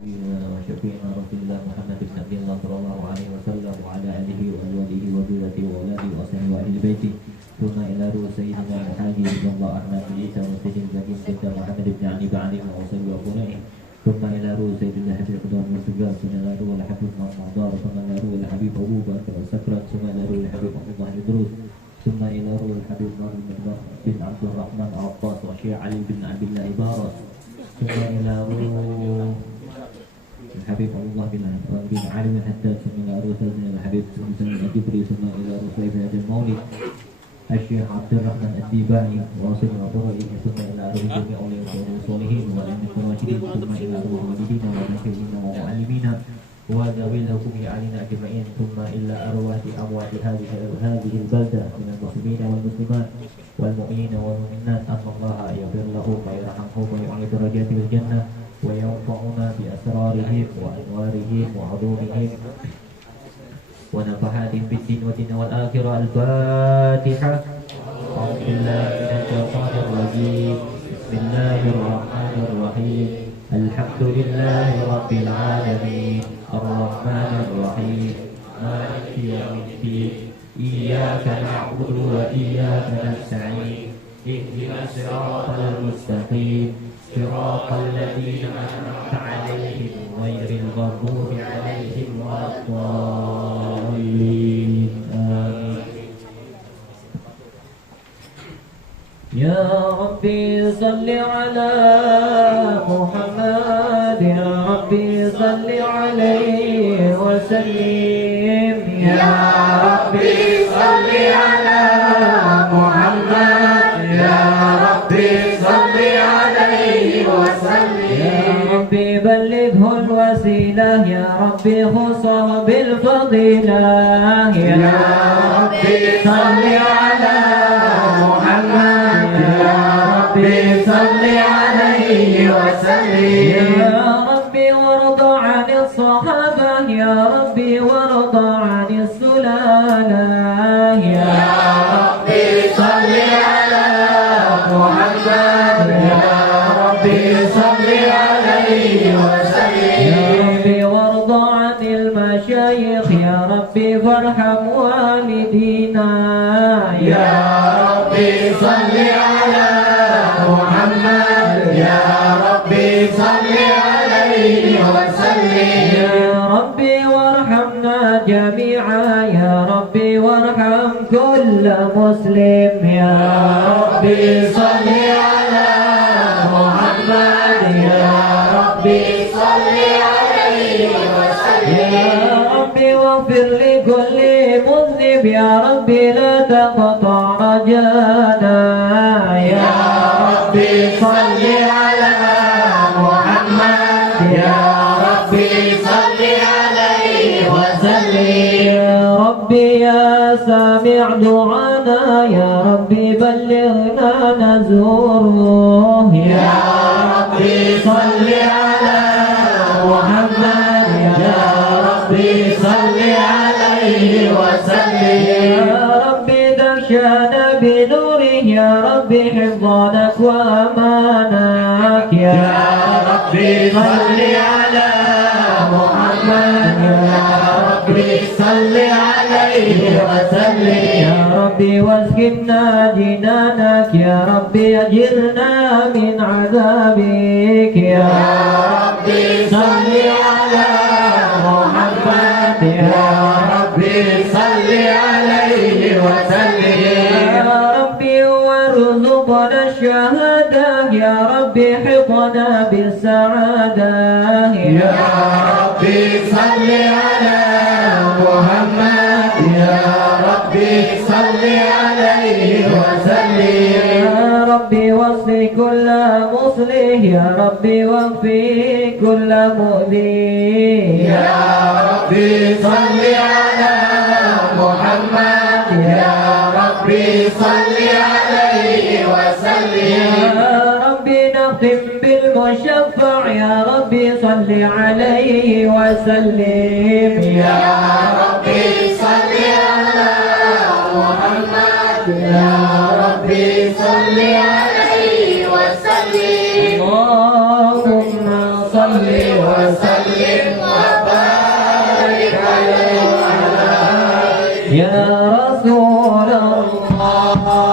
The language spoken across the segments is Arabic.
وشفيعنا رسول الله محمد بن عبد الله صلى الله عليه وسلم وعلى آله وأزواجه وذريته وأولاده وأصحابه وأهل بيته ثم إلى روح سيدنا الحاجي رضي الله أحمد بن عيسى وسيد الزكي سيدنا محمد بن علي بعلي وأوصي وأبنائه ثم إلى روح سيدنا حبيب قدام والسجاد ثم إلى روح الحبيب محمد دار ثم إلى روح الحبيب أبو بكر السكران ثم إلى روح الحبيب عبد الله الدروس ثم إلى روح الحبيب نور بن عبد الرحمن عباس وشيخ علي بن عبد الله بارس ثم إلى روح الحبيب عبد الله بن علي بن حداد ثم إلى روح سيدنا الحبيب سيدنا الجبري ثم إلى روح سيدنا المولد الشيخ عبد الرحمن الديباني واصل وقرئه ثم إلى روح جميع أولياء الصالحين والأئمة الراشدين ثم إلى روح والدينا ومشايخنا ومعلمين وذوي الحكم علينا أجمعين ثم إلى أرواح أموات هذه البلدة من المسلمين والمسلمات والمؤمنين والمؤمنات أن الله يغفر له ويرحمه ويعلي درجاته في الجنة وينفعنا بأسرارهم وأنوارهم وعلومهم ونفحاتهم في الدين والدنيا والآخرة. الفاتحة. أعوذ بالله من الشيطان الرجيم. بسم الله الرحمن الرحيم. الحمد لله رب العالمين الرحمن الرحيم مالك يوم الدين إياك نعبد وإياك نستعين اهدنا الصراط المستقيم صراط الذين أنعمت عليهم غير المغضوب عليهم ولا الضالين آمين. يا ربي صل على محمد يا ربي صل عليه وسلم يا ربي صل على محمد يا ربي صل عليه وسلم يا ربي بلغه الوسيلة يا ربي خصه بالفضيلة يا ربي صل على محمد يا ربي صل عليه وسلم يا ربي وارض عن الصحابة يا ربي وارض عن السلالة يا ربي صل على محمد يا ربي صل عليه وسلم يا ربي وارض عن المشايخ يا ربي فارحم والدينا يا ربي صل على محمد يا ربي صل عليه وسلم يا ربي وارحمنا جميعا يا ربي وارحم كل مسلم يا ربي صل على محمد يا ربي صل عليه وسلم يا ربي واغفر لكل مذنب يا ربي لا تقطع رجانا يا ربي صل على محمد يا ربي صل عليه وسلم يا ربي يا سامع دعانا يا ربي بلغنا نزوره يا ربي صل على محمد يا ربي صل عليه وسلم يا ربي درشنا بنوره يا ربي حفظانك وأمانك يا ربي صل على محمد يا ربي صل عليه وسلم يا ربي واسكننا جنانك يا ربي أجرنا من عذابك يا ربي صل على محمد يا ربي صل عليه وسلم يا ربي وارزقنا الشهادة يا ربي حفظنا بالسعادة يا ربي صل على محمد يا ربي صل عليه وسلم يا ربي واصلح كل مصلح يا ربي واكفي كل مؤذي يا ربي صل على محمد يا ربي صل عليه وسلم يا ربي نختم بالمشفع يا ربي صل عليه وسلم يا ربي صل على محمد يا ربي صل عليه وسلم اللهم صل وسلم رسول الله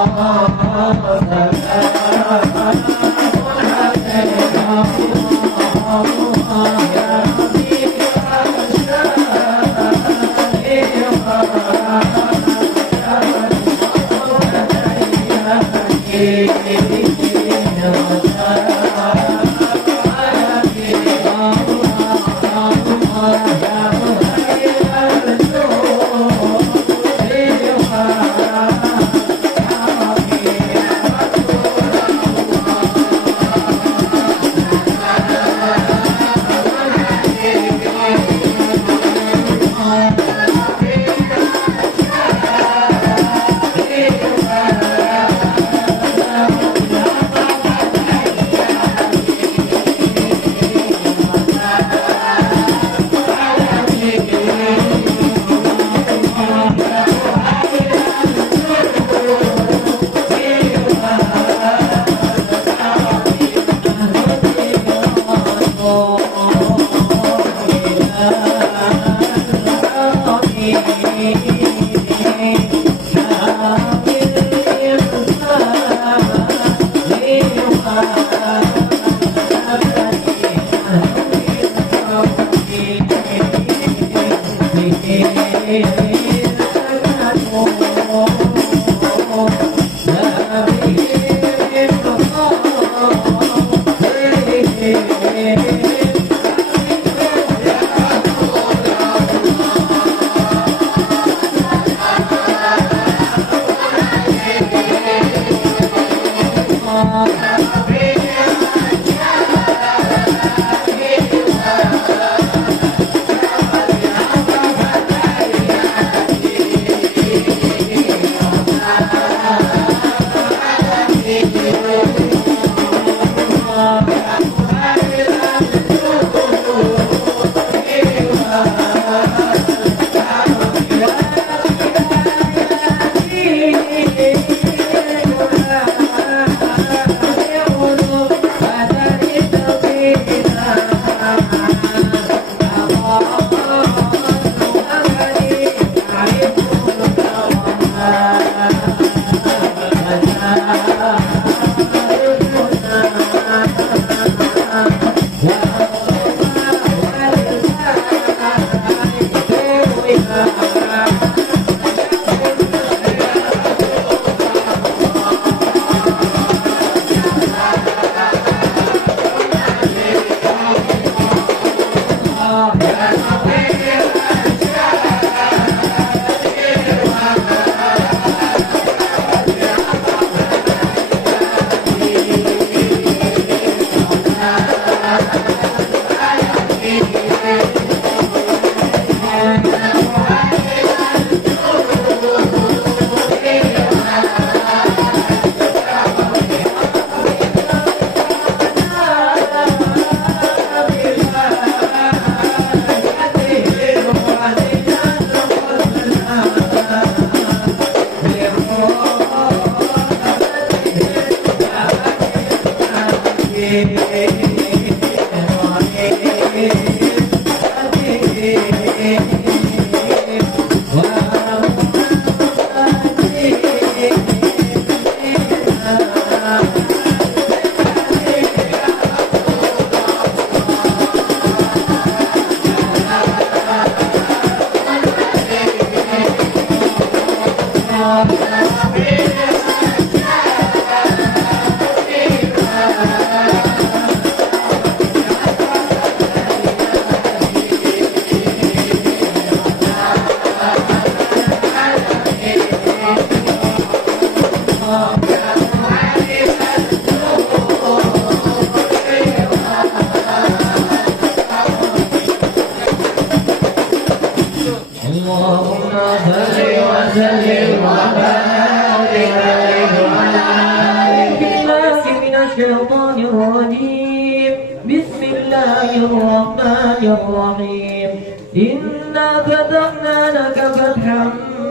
الشيطان الرجيم. بسم الله الرحمن الرحيم. إنا فتحنا لك فتحا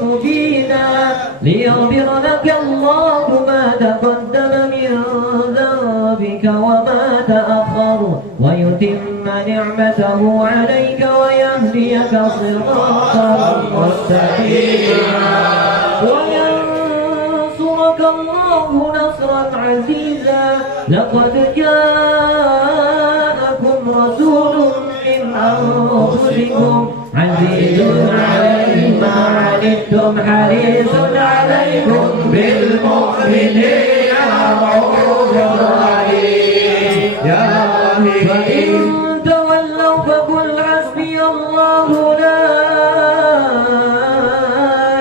مبينا ليغفر لك الله ما تقدم من ذنبك وما تأخر ويتم نعمته عليك ويهديك صراطا مستقيما الله نصرا عزيزا لقد جاءكم رسول من أنفسكم عزيز عليه ما عنتم حريص عليكم بالمؤمنين رؤوف رحيم يا فإن تولوا فقل حسبي الله لا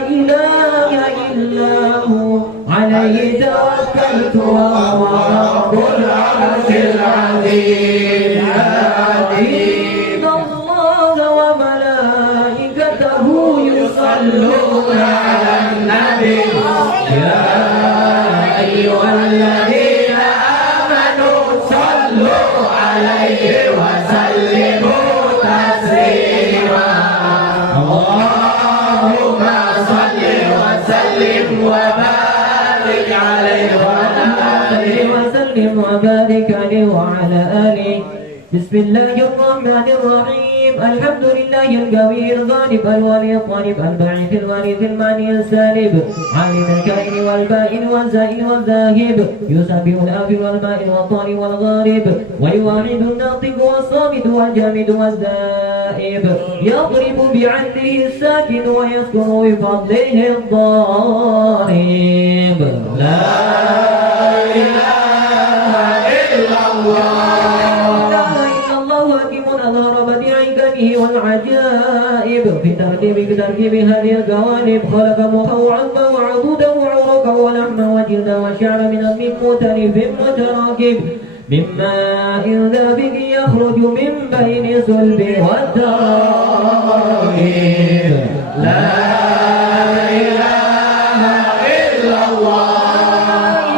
إله إلا هو عليه توكلت وهو رب العرش العظيم إن الله وملائكته يصلون على النبي يا أيها الذين آمنوا صلوا عليه وسلموا تسليما اللهم صل وسلم وبارك عليه وعلى آله وسلم وبارك عليه وعلى آله بسم الله الرحمن الرحيم الحمد لله القوي الغالب الولي الطالب الباعث الوارث المعني السالب عالم الكائن والبائن والزائل والذاهب يسبح الآفل والمائن والطالب والغارب ويواحد الناطق والصامت والجامد والذائب يضرب بعدله الساكن ويسكن بفضله الضارب لا إله إلا الله والعجائب في تركيب هذه الجوانب خلق مخا وعظما وعضودا وعروقا ولحما وجلدا وشعرا من مختلف متراكب مما إن ذابق يخرج من بين صلب والترائب لا إله إلا الله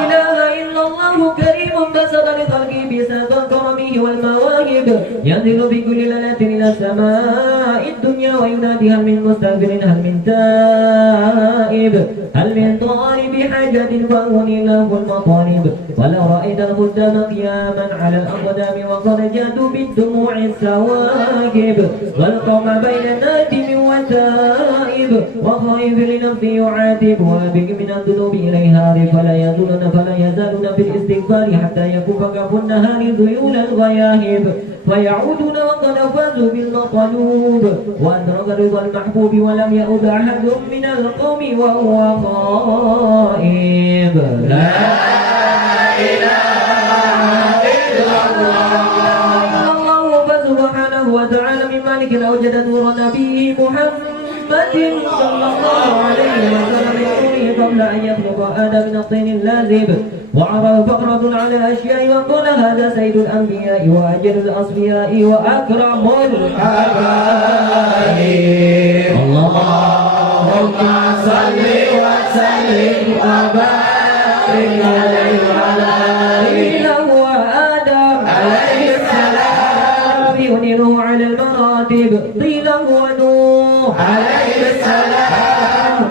لا إله إلا الله كريم بسط لخلقه بسبب كرمه والمواهب ينزل بكل ليلة إلى السماء الدنيا وينادي هل من مستغفر هل من تائب هل من طالب حاجة فهو إله المطالب ولو رأيت الخدام قياما على الأقدام وقد جادوا بالدموع السواكب والقوم بين النادم والتائب وخائف لنفسه يعاتب وابق من الذنوب إليها فلا يزالون في الاستغفار حتى يكف كف النهار ذيول الغياهب فيعودون وقد فازوا بالمطلوب وأدرك رضا المحبوب ولم يؤب أحد من القوم وهو خائب لا إله إلا الله فسبحانه وتعالى من مالك أوجد نور نبيه محمد صلى الله عليه وسلم قبل أن يخلق آدم من الطين اللازب وعرف فقرة على الأشياء وقال هذا سيد الأنبياء وأجل الأصفياء وأكرم الحبائب اللهم صل وسلم وبارك عليه وعلى آله وآدم عليه السلام ينيره على المراتب قيل هو نوح عليه السلام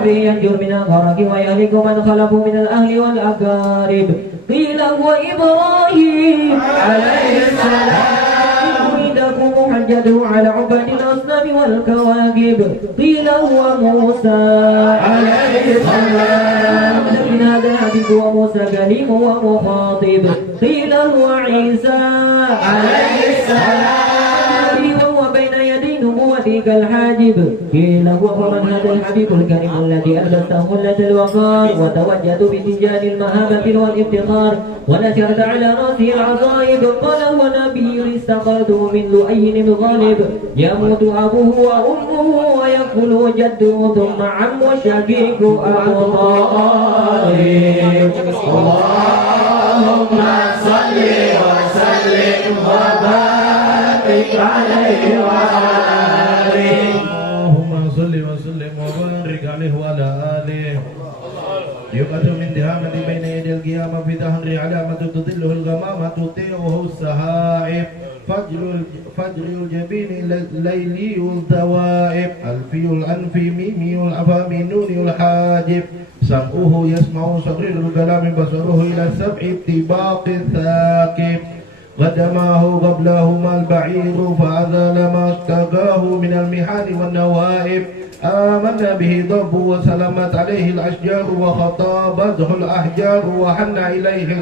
ينجو من الغرق ويهلك من خلفه من الأهل والأقارب قيل هو إبراهيم عليه السلام ويدكم حجته على عباد الأصنام والكواكب قيل هو موسى عليه السلام من هذا الحبيب وموسى كليم ومخاطب قيل هو عيسى عليه السلام وهو بين يدي نبوته كالحاجب قيل هو من هذا الحبيب الكريم الذي ألبسته خلة الوقار وتوجد بتجاه المهابة والافتخار ونشرت على رأسه العصائب قال هو نبي استخرجه من لؤي بن غالب يموت أبوه وأمه ويقتل جده ثم عم وشقيق أبو طالب اللهم صل وسلم وبارك عليه وعلى آله اللهم صل وسلم وبارك عليه وعلى آله يقدم من دهامة بين يدي القيامة في ظهره علامة تظله الغمامة تطيعه السحائب فجر الجبين ليلي الثوائب ألفي الأنف ميمي الأفام نوني الحاجب سمعه يسمع صغير الكلام بصره إلى السبع اتباق الثاقب قدماه قبلهما البعير فأزال ما اشتقاه من المحان والنوائب آمن به ضب وسلمت عليه الأشجار وخطابته الأحجار وحن إليه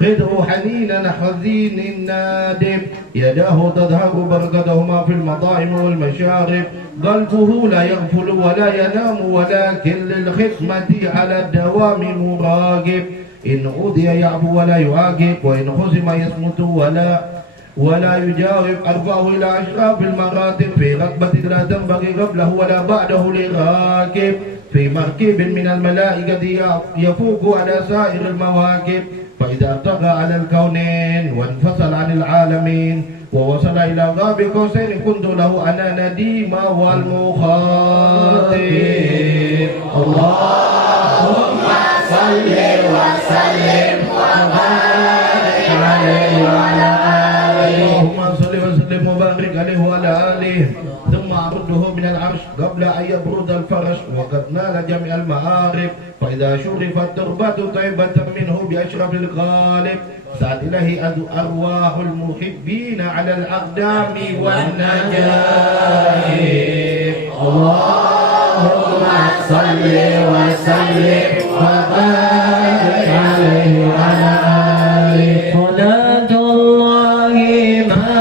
خذه حنينا حزين نادم يداه تظهر بركتهما في المطاعم والمشارب قلبه لا يغفل ولا ينام ولكن للخدمة على الدوام مراقب إن أوذي يعفو ولا يعاقب وإن خصم يصمت ولا يجاوب أرفعه إلى أشراف المراتب في رتبة لا تنبغي قبله ولا بعده لراكب في مركب من الملائكة يفوق على سائر المواكب فإذا ارتقى على الكونين وانفصل عن العالمين ووصل إلى غاب قوسين كنت له أنا نديم والمخاطب. اللهم صل وسلم وبارك عليه وعلى آله. اللهم صل وسلم وبارك عليه وعلى آله. ثم عرضه من العرش قبل أن يبرد الفرش وقد نال جميع المعارف فإذا شرف التربة طيبة منه بأشرف الغالب سعد إليه أرواح المحبين على الأقدام والنجائب. اللهم صل وسلم وبارك عليه وعلى آله. صلاة الله مع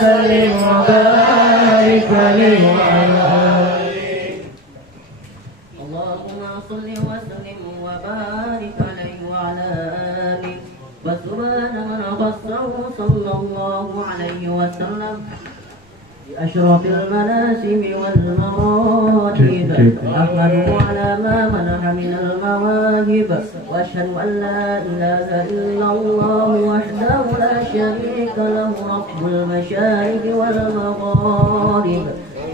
وسلم وبارك عليه وعلى آله. اللهم صل وسلم وبارك عليه وعلى آله. وسبحان من خصه صلى الله عليه وسلم بأشرف المناسب والمراتب. أحمده على ما منح من المواهب، وأشهد أن لا إله إلا الله وحده لا شريك له رب المشارق والمغارب.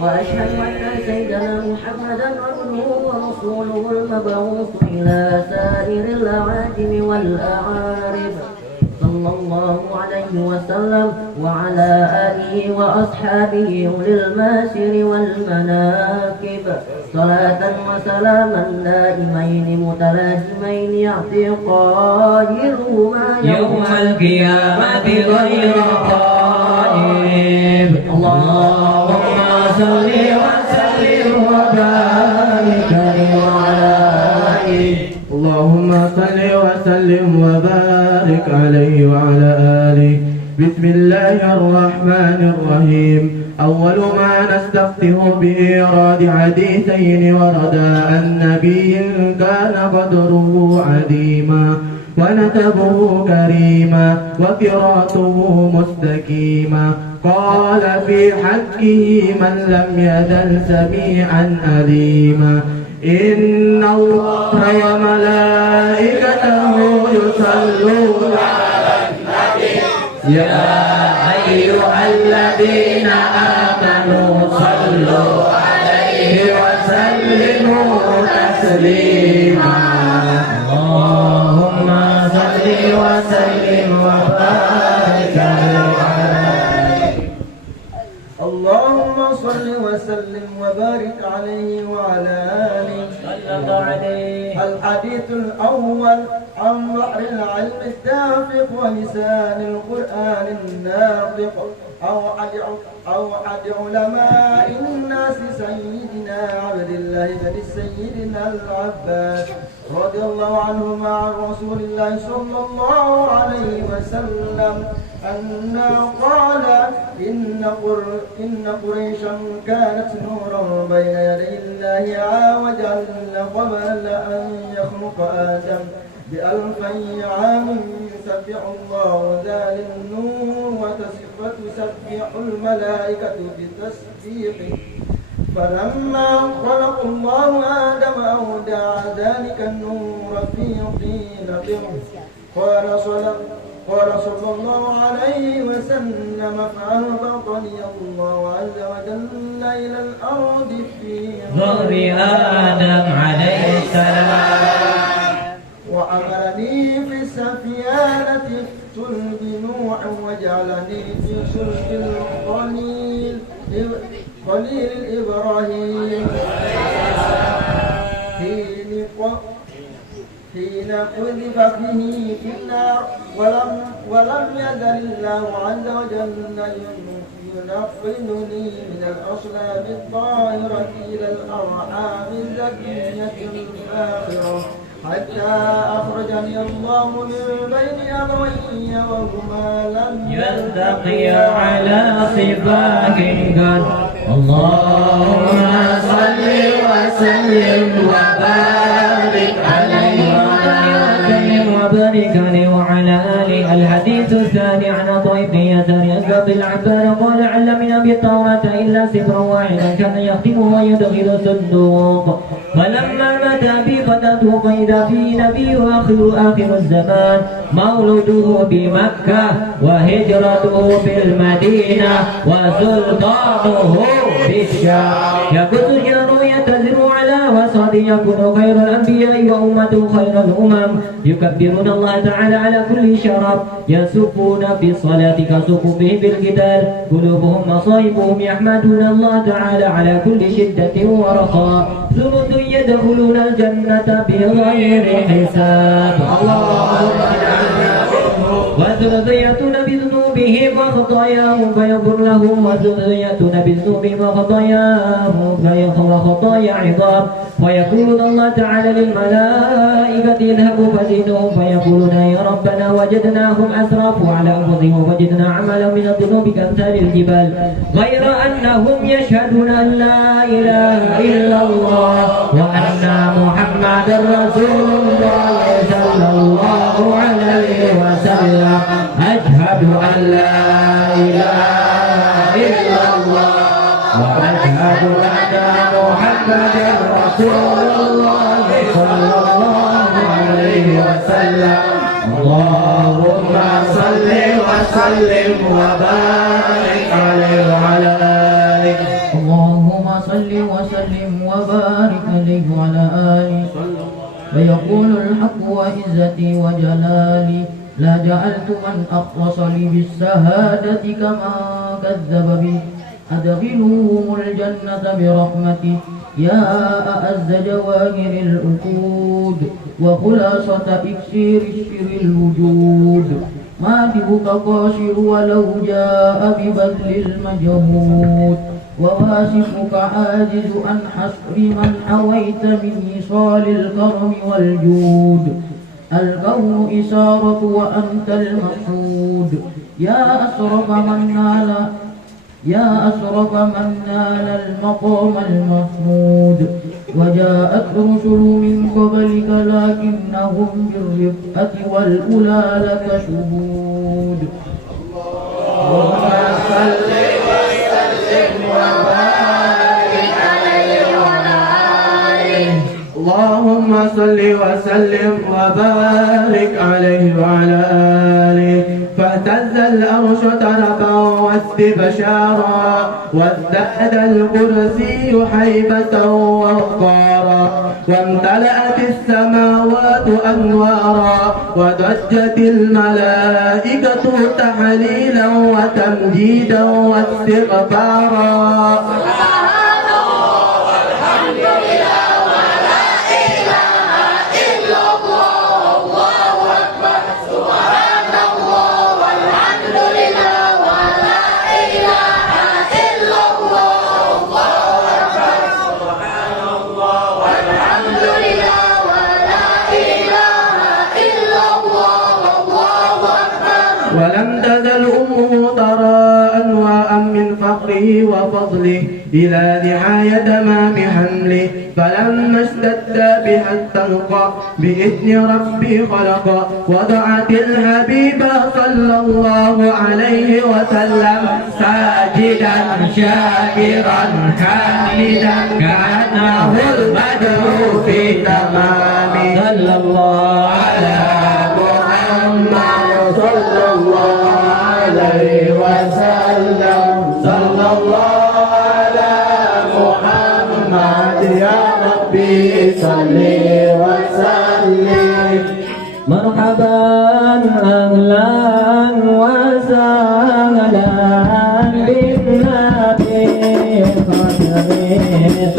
وأشهد أن سيدنا محمدا عبده ورسوله المبعوث إلى سائر الأعاجم والأعارب صلى الله عليه وسلم وعلى آله وأصحابه أولي الماسر والمناكب. صلاة وسلاما دائمين متلازمين يعطي قائلهما يوم القيامة غير غائب. اللهم صل وسلم وبارك عليه وعلى آله. اللهم صل وسلم وبارك عليه وعلى آله. بسم الله الرحمن الرحيم. أول ما نستفتح بإيراد حديثين وردا عن نبي كان قدره عظيما ونسبه كريما وقراءته مستقيما. قال في حقه من لم يزل سميعا عليما. إن الله وملائكته يصلون على النبي يا أيها الذين آمنوا صلوا عليه وسلموا تسليما. اللهم صل وسلم وبارك عليه. اللهم صل وسلم وبارك عليه وعلى آله. الحديث الأول عن بحر العلم الدافق ولسان القرآن الناطق أو عد علماء الناس سيدنا عبد الله بن سيدنا العباس رضي الله عنهما عن رسول الله صلى الله عليه وسلم أنه قال إن قريشا كانت نورا بين يدي الله عوجا قبل أن يخلق آدم ب2000 عام يسبح الله ذلك النور وتسبح الملائكة بتسبيحه. فلما خلق الله آدم أودع ذلك النور في طينته. قال صلى الله عليه وسلم فأهبطني الله عز وجل إلى الأرض في ظهر آدم عليه السلام وأمرني في السفيانة صلب نوح وجعلني في صلب خليل إبراهيم حين قذف به في النار. ولم يزل الله عز وجل ينقلني من الأصلاب الطاهرة إلى الأرحام الزكية الآخرة حتى أخرجني الله من بين أبوي وهما لم يلتقيا على صفاح قد. اللهم صل وسلم وبارك عليه وبارك عليه وعلى آله. الحديث الثاني عن طيب يسار يسبق العبار قال علمنا بالتوراة إلا سفرا واحدا كان يختمه ويدخل صندوق. فلما مات أبي فتته فإذا فيه نبي آخر الزمان مولده بمكة وهجرته بالمدينة وسلطانه بالشام. يقول الجار يتزر على وسط يكون خير الأنبياء وأمته خير الأمم. يكبرون الله تعالى على كل شرف يسقون بالصلاة كسقوفهم بالقتال. قلوبهم مصائبهم يحمدون الله تعالى على كل شدة ورخاء. ثلث يدخلون الجنة بغير حساب. اللهم وذريتون بذنوبهم وخطاياهم فيغفر لهم وذريتون بذنوبهم وخطاياهم فيغفر خطايا عظام ويقولون الله تعالى للملائكة اذهبوا فزيدهم فيقولون يا ربنا وجدناهم أسرفوا على أنفسهم وجدنا عملا من الذنوب كأمثال الجبال غير أنهم يشهدون أن لا إله إلا الله وأن محمدا رسول الله صلى الله عليه وسلم أشهد أن لا إله إلا الله وأشهد أن محمدا رسول الله صلى الله عليه وسلم اللهم صل وسلم وبارك عليه وعلى آله اللهم صل وسلم وبارك عليه وعلى آله فيقول الحق وعزتي وجلالي لا جعلت من أخلص لي بالشهادة كما كذب بي أدخلوهم الجنة برحمتي يا أعز جواهر الأخود وخلاصة إكسير الشر الوجود مادحك قاصر ولو جاء ببذل المجهود وواسفك عاجز عن حصر من حويت من إيصال الكرم والجود الكون إسارة وأنت المحمود يا أشرف من نال المقام المحمود وجاءت رسل من قبلك لكنهم بالرفقة والأولى لك شهود اللهم صل وسلم وبارك عليه وعلى آله اللهم صل وسلم وبارك عليه وعلى آله فاهتز الأرش تربا واستبشارا وازداد الكرسي حيبة ووقارا وامتلأت السماوات أنوارا وضجت الملائكة تحليلا وتمجيدا واستغفارا ولم تزل أمه ترى أنواعا من فقره وفضله إلى نهاية تمام حمله فلما اشتد بها التلقى بإذن ربي خلق وضعت الحبيب صلى الله عليه وسلم ساجدا شاكرا حامدا كأنه البدر في تمام صلى الله على محمد صلى الله عليه وسلم صلى الله على محمد يا ربي صل وسلم مرحبا أهلا وسهلا بالنبي خاتم وآله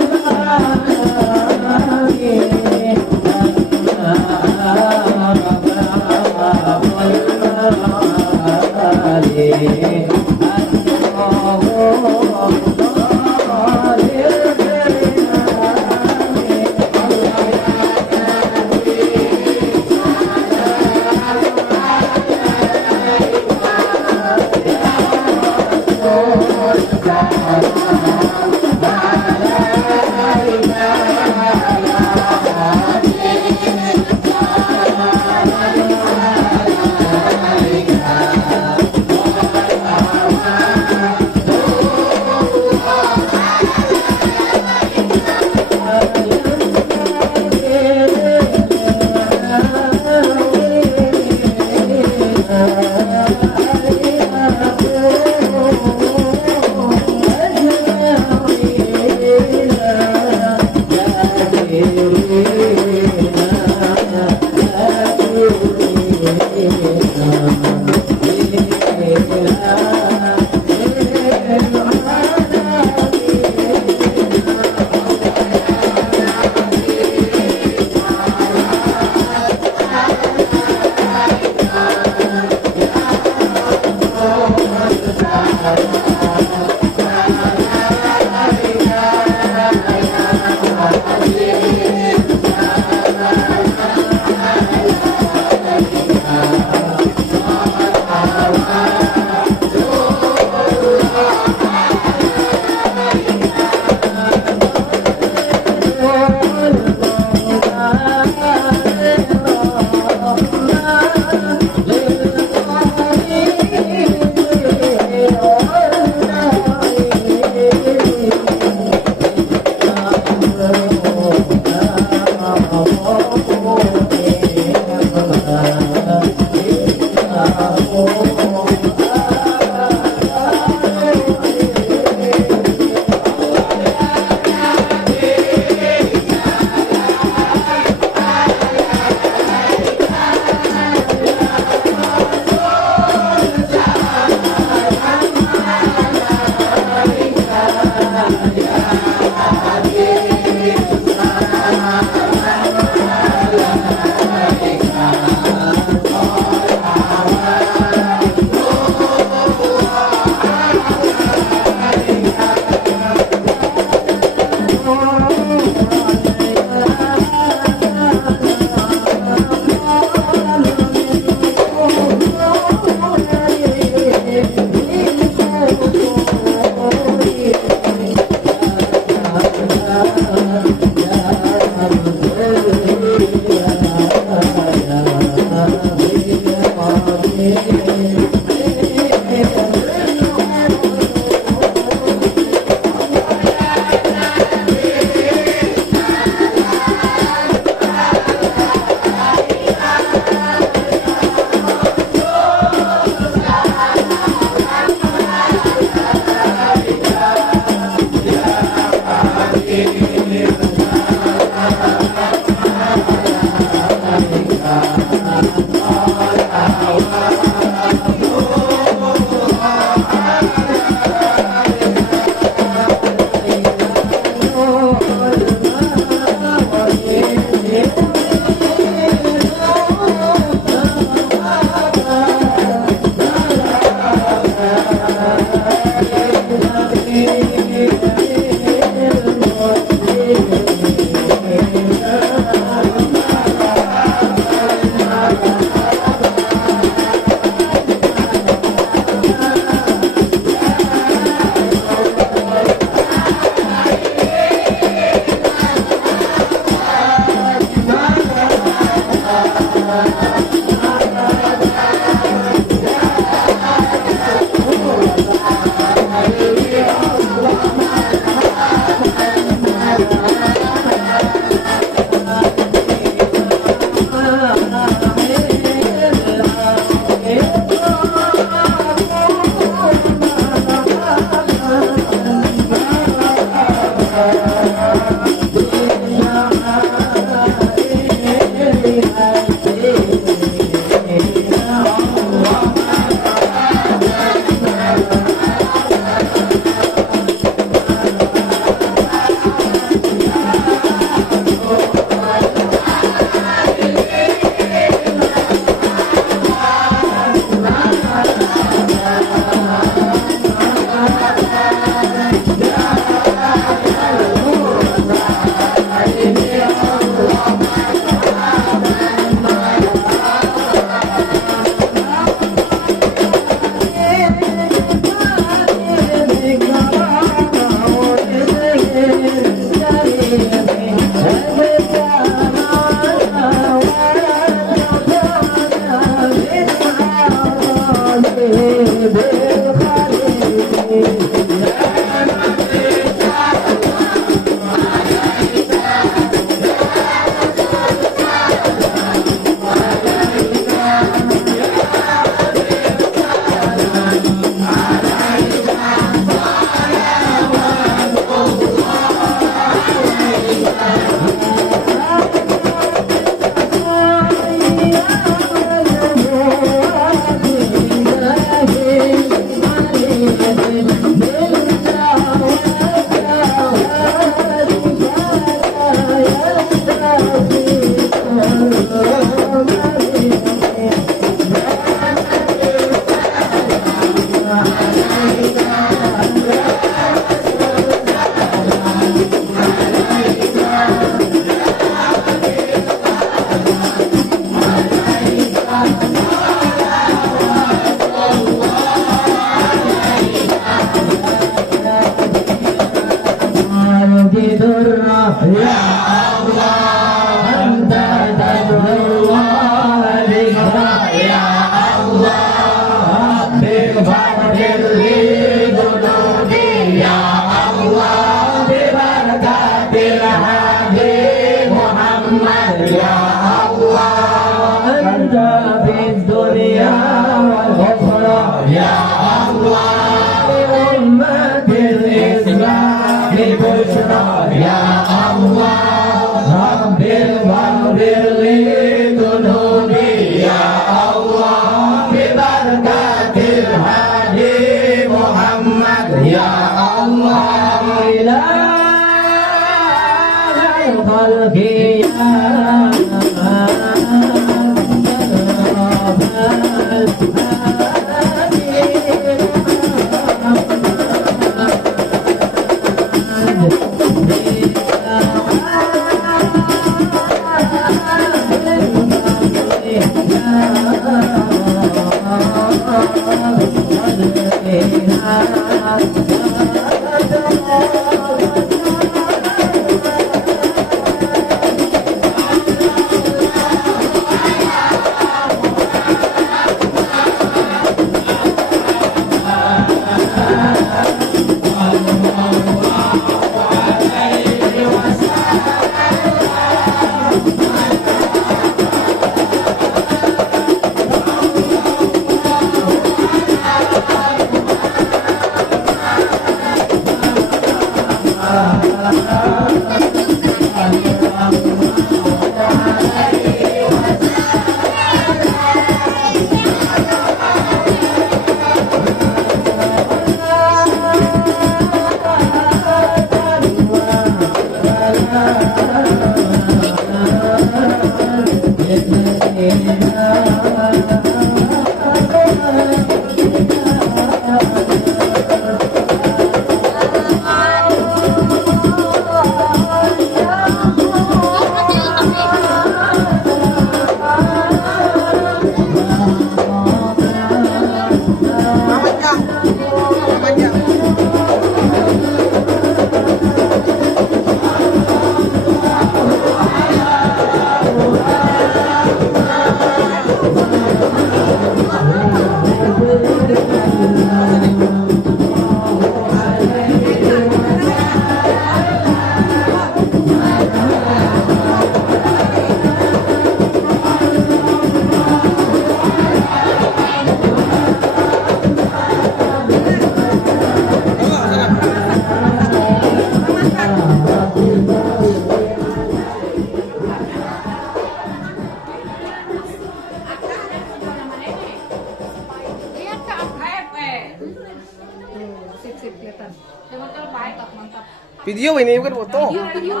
Video ini bukan foto. Video.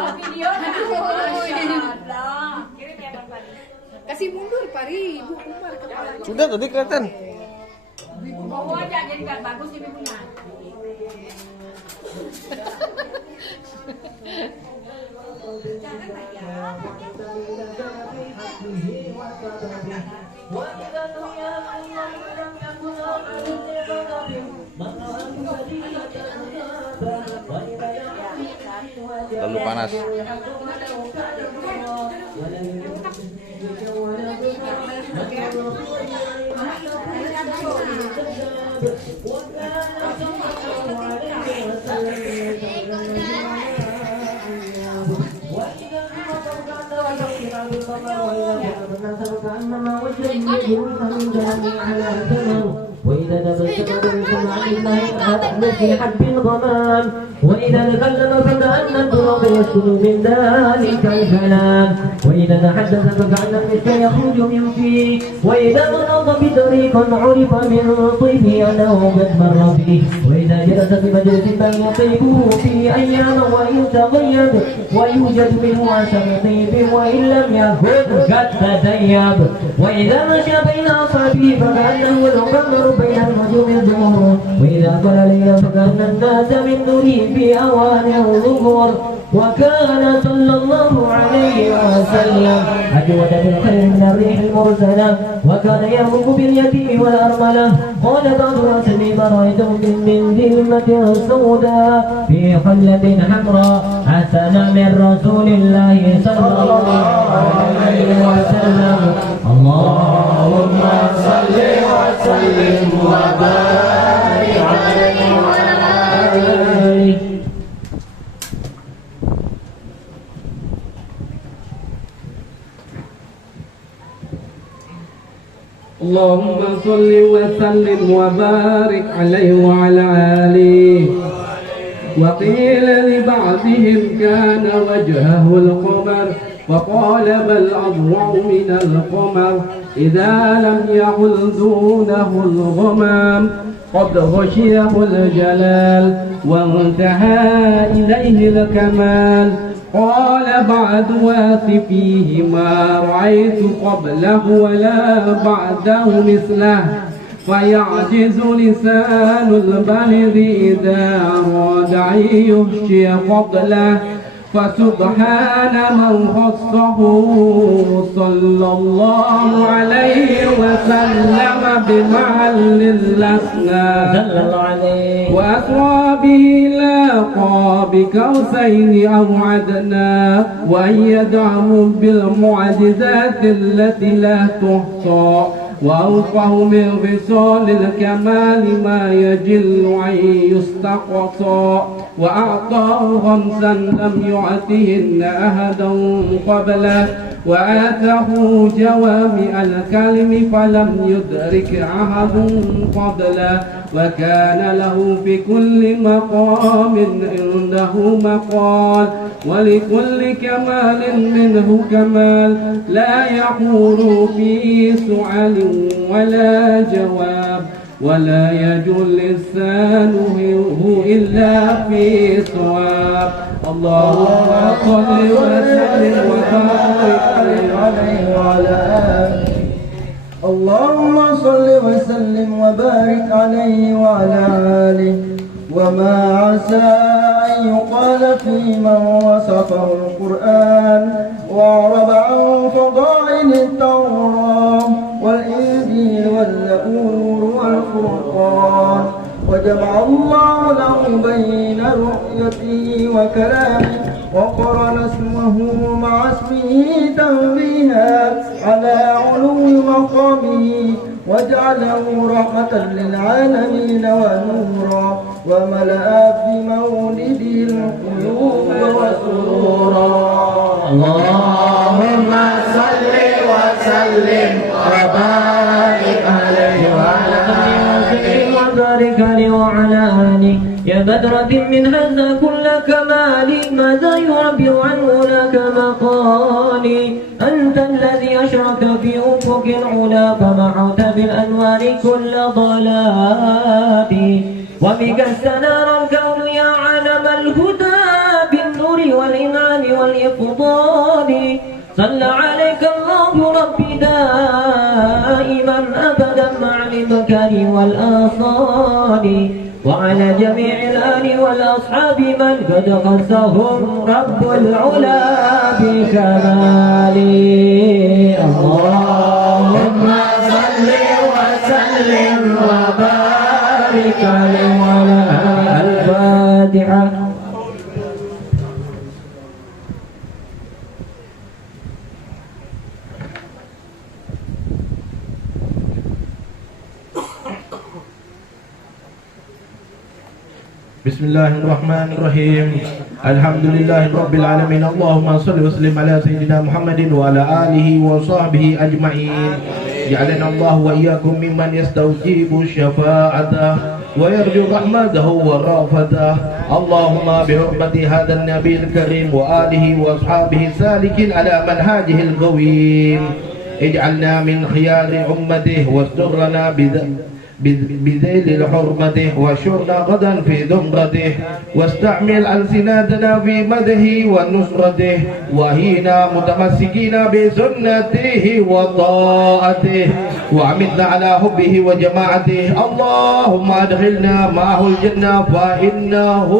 Kasih mundur Pari, Ibu Umar kepala. Sudah tadi kelihatan. Bawa aja jadi kan bagus ini punya. Terlalu panas. وإذا تبسم برسم عن الله أهل في حب الغمام وإذا تكلم فكأن التراب يسكن من ذلك الكلام وإذا تحدث فكأن المسك يخرج من فيه وإذا نهض بطريق عرف من طيبه أنه قد مر فيه وإذا جلس في مجلس بل يطيبه فيه أياما وإن تغيب ويوجد منه عسل طيب وإن لم يكن قد تطيب وإذا مشى بين أصحابه فكأنه القمر بين النجوم الزهور وإذا قال ليلا فكأن الناس من نوره في أواني الظهور وكان صلى الله عليه وسلم أجود بالخير من الريح المرسلة وكان يرمق باليتيم والأرملة قال بعض الناس ما رأيتم من ذمة سوداء في حلة حمراء حسنا من رسول الله صلى الله عليه وسلم اللهم صل وسلم وبارك عليه وعلى آله. اللهم صل وسلم وبارك عليه وعلى آله. وقيل لبعضهم كان وجهه القمر وقال بل أضوع من القمر إذا لم يحل دونه الغمام قد غشيه الجلال وانتهى إليه الكمال قال بعد واصفيه ما رأيت قبله ولا بعده مثله فيعجز لسان البلد إذا أراد أن يحشي قبله فسبحان من خصه صلى الله عليه وسلم بمحل الأسنى وأسرى به لاقى بكوسين أو عدنا وأيدهم بالمعجزات التي لا تحصى وأوفه من خصال الكمال ما يجل أن يستقصى وأعطاه خمسا لم يعطهن أحدا قبله وآتاه جوامع الكلم فلم يدرك أحد قبله وكان له في كل مقام عنده مقال ولكل كمال منه كمال لا يقول في سؤال ولا جواب ولا يجل لسانه إلا في صواب اللهم صل وسلم وبارك عليه وعلى آله اللهم صل وسلم وبارك عليه وعلى آله وما عسى أن يقال في من وصفه القرآن وأعرب عن فضائل التوراة والإنجيل والزبور والفرقان وجمع الله له بين رؤيته وكلامه وقرن اسمه مع اسمه تنبيها على علو مقامه وجعله رحمة للعالمين ونورا وملأ في مولده القلوب وسرورا اللهم صل وسلم وبارك عليه وعلى آله وبارك عليه وعلى آله يا بدرة من هذا كل كمالي ماذا يعبر عنه لك مقالي أنت الذي أشرك في أفق العلا فمحوت بالأنوار كل ضلال وبك استنار الكون يا علم الهدى بالنور والإيمان والإفضال صلى عليك الله ربي دائما أبدا مع المكارم والآصال وعلى جميع الآل والأصحاب من قد خصهم رب العلا بكماله اللهم صل وسلم وبارك عليه وعلى الفاتحة. بسم الله الرحمن الرحيم الحمد لله رب العالمين اللهم صل وسلم على سيدنا محمد وعلى آله وصحبه أجمعين جعلنا الله وإياكم ممن يستوجب الشفاعة ويرجو رحمته ورأفته اللهم برحمة هذا النبي الكريم وآله وأصحابه سالكين على منهاجه القويم اجعلنا من خيار أمته واسترنا بذيل الحرمته وشرنا غدا في ذمرته واستعمل ألسنتنا في مده ونصرته وهينا متمسكين بسنته وطاعته وعمدنا على حبه وجماعته اللهم أدخلنا معه الجنة فإنه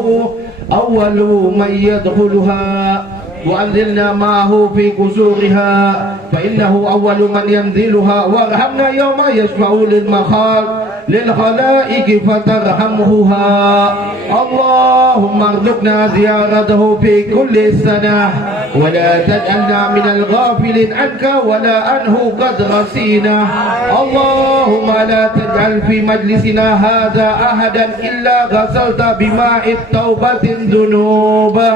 أول من يدخلها وأنزلنا معه في قصورها فإنه أول من ينزلها وارحمنا يوم يشفع للخلائق فترحمها اللهم ارزقنا زيارته في كل سنة ولا تجعلنا من الغافلين عنك ولا عنه قد رسينا اللهم لا تجعل في مجلسنا هذا أحدا إلا غسلت بماء التوبة ذنوبه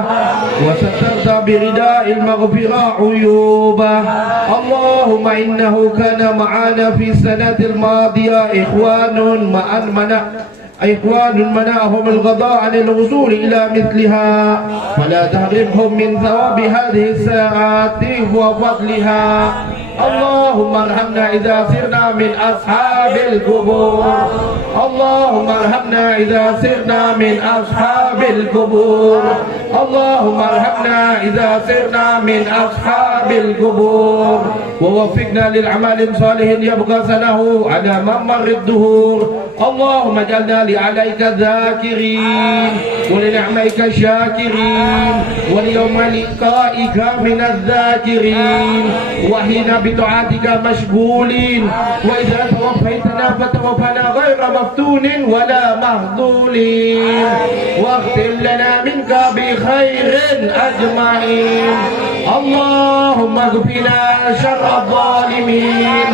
وسترت برداء المغفرة عيوبه اللهم إنه كان معنا في السنة الماضية إخوان إخوان منعهم الغضاء عن الوصول إلى مثلها فلا تحرمهم من ثواب هذه الساعات وفضلها. اللهم ارحمنا إذا سرنا من أصحاب القبور. اللهم ارحمنا إذا سرنا من أصحاب القبور. اللهم ارحمنا إذا سرنا من أصحاب القبور ووفقنا للأعمال الصالح يبقى سنه على ممر الدهور. اللهم اجعلنا لعليك ذاكرين ولنعميك شاكرين وليوم لقائك من الذاكرين وحين بطاعتك مشغولين. وإذا توفيتنا فتوفنا غير مفتون ولا مخذولين واختم لنا منك بخير أجمعين. اللهم اكفنا شر الظالمين.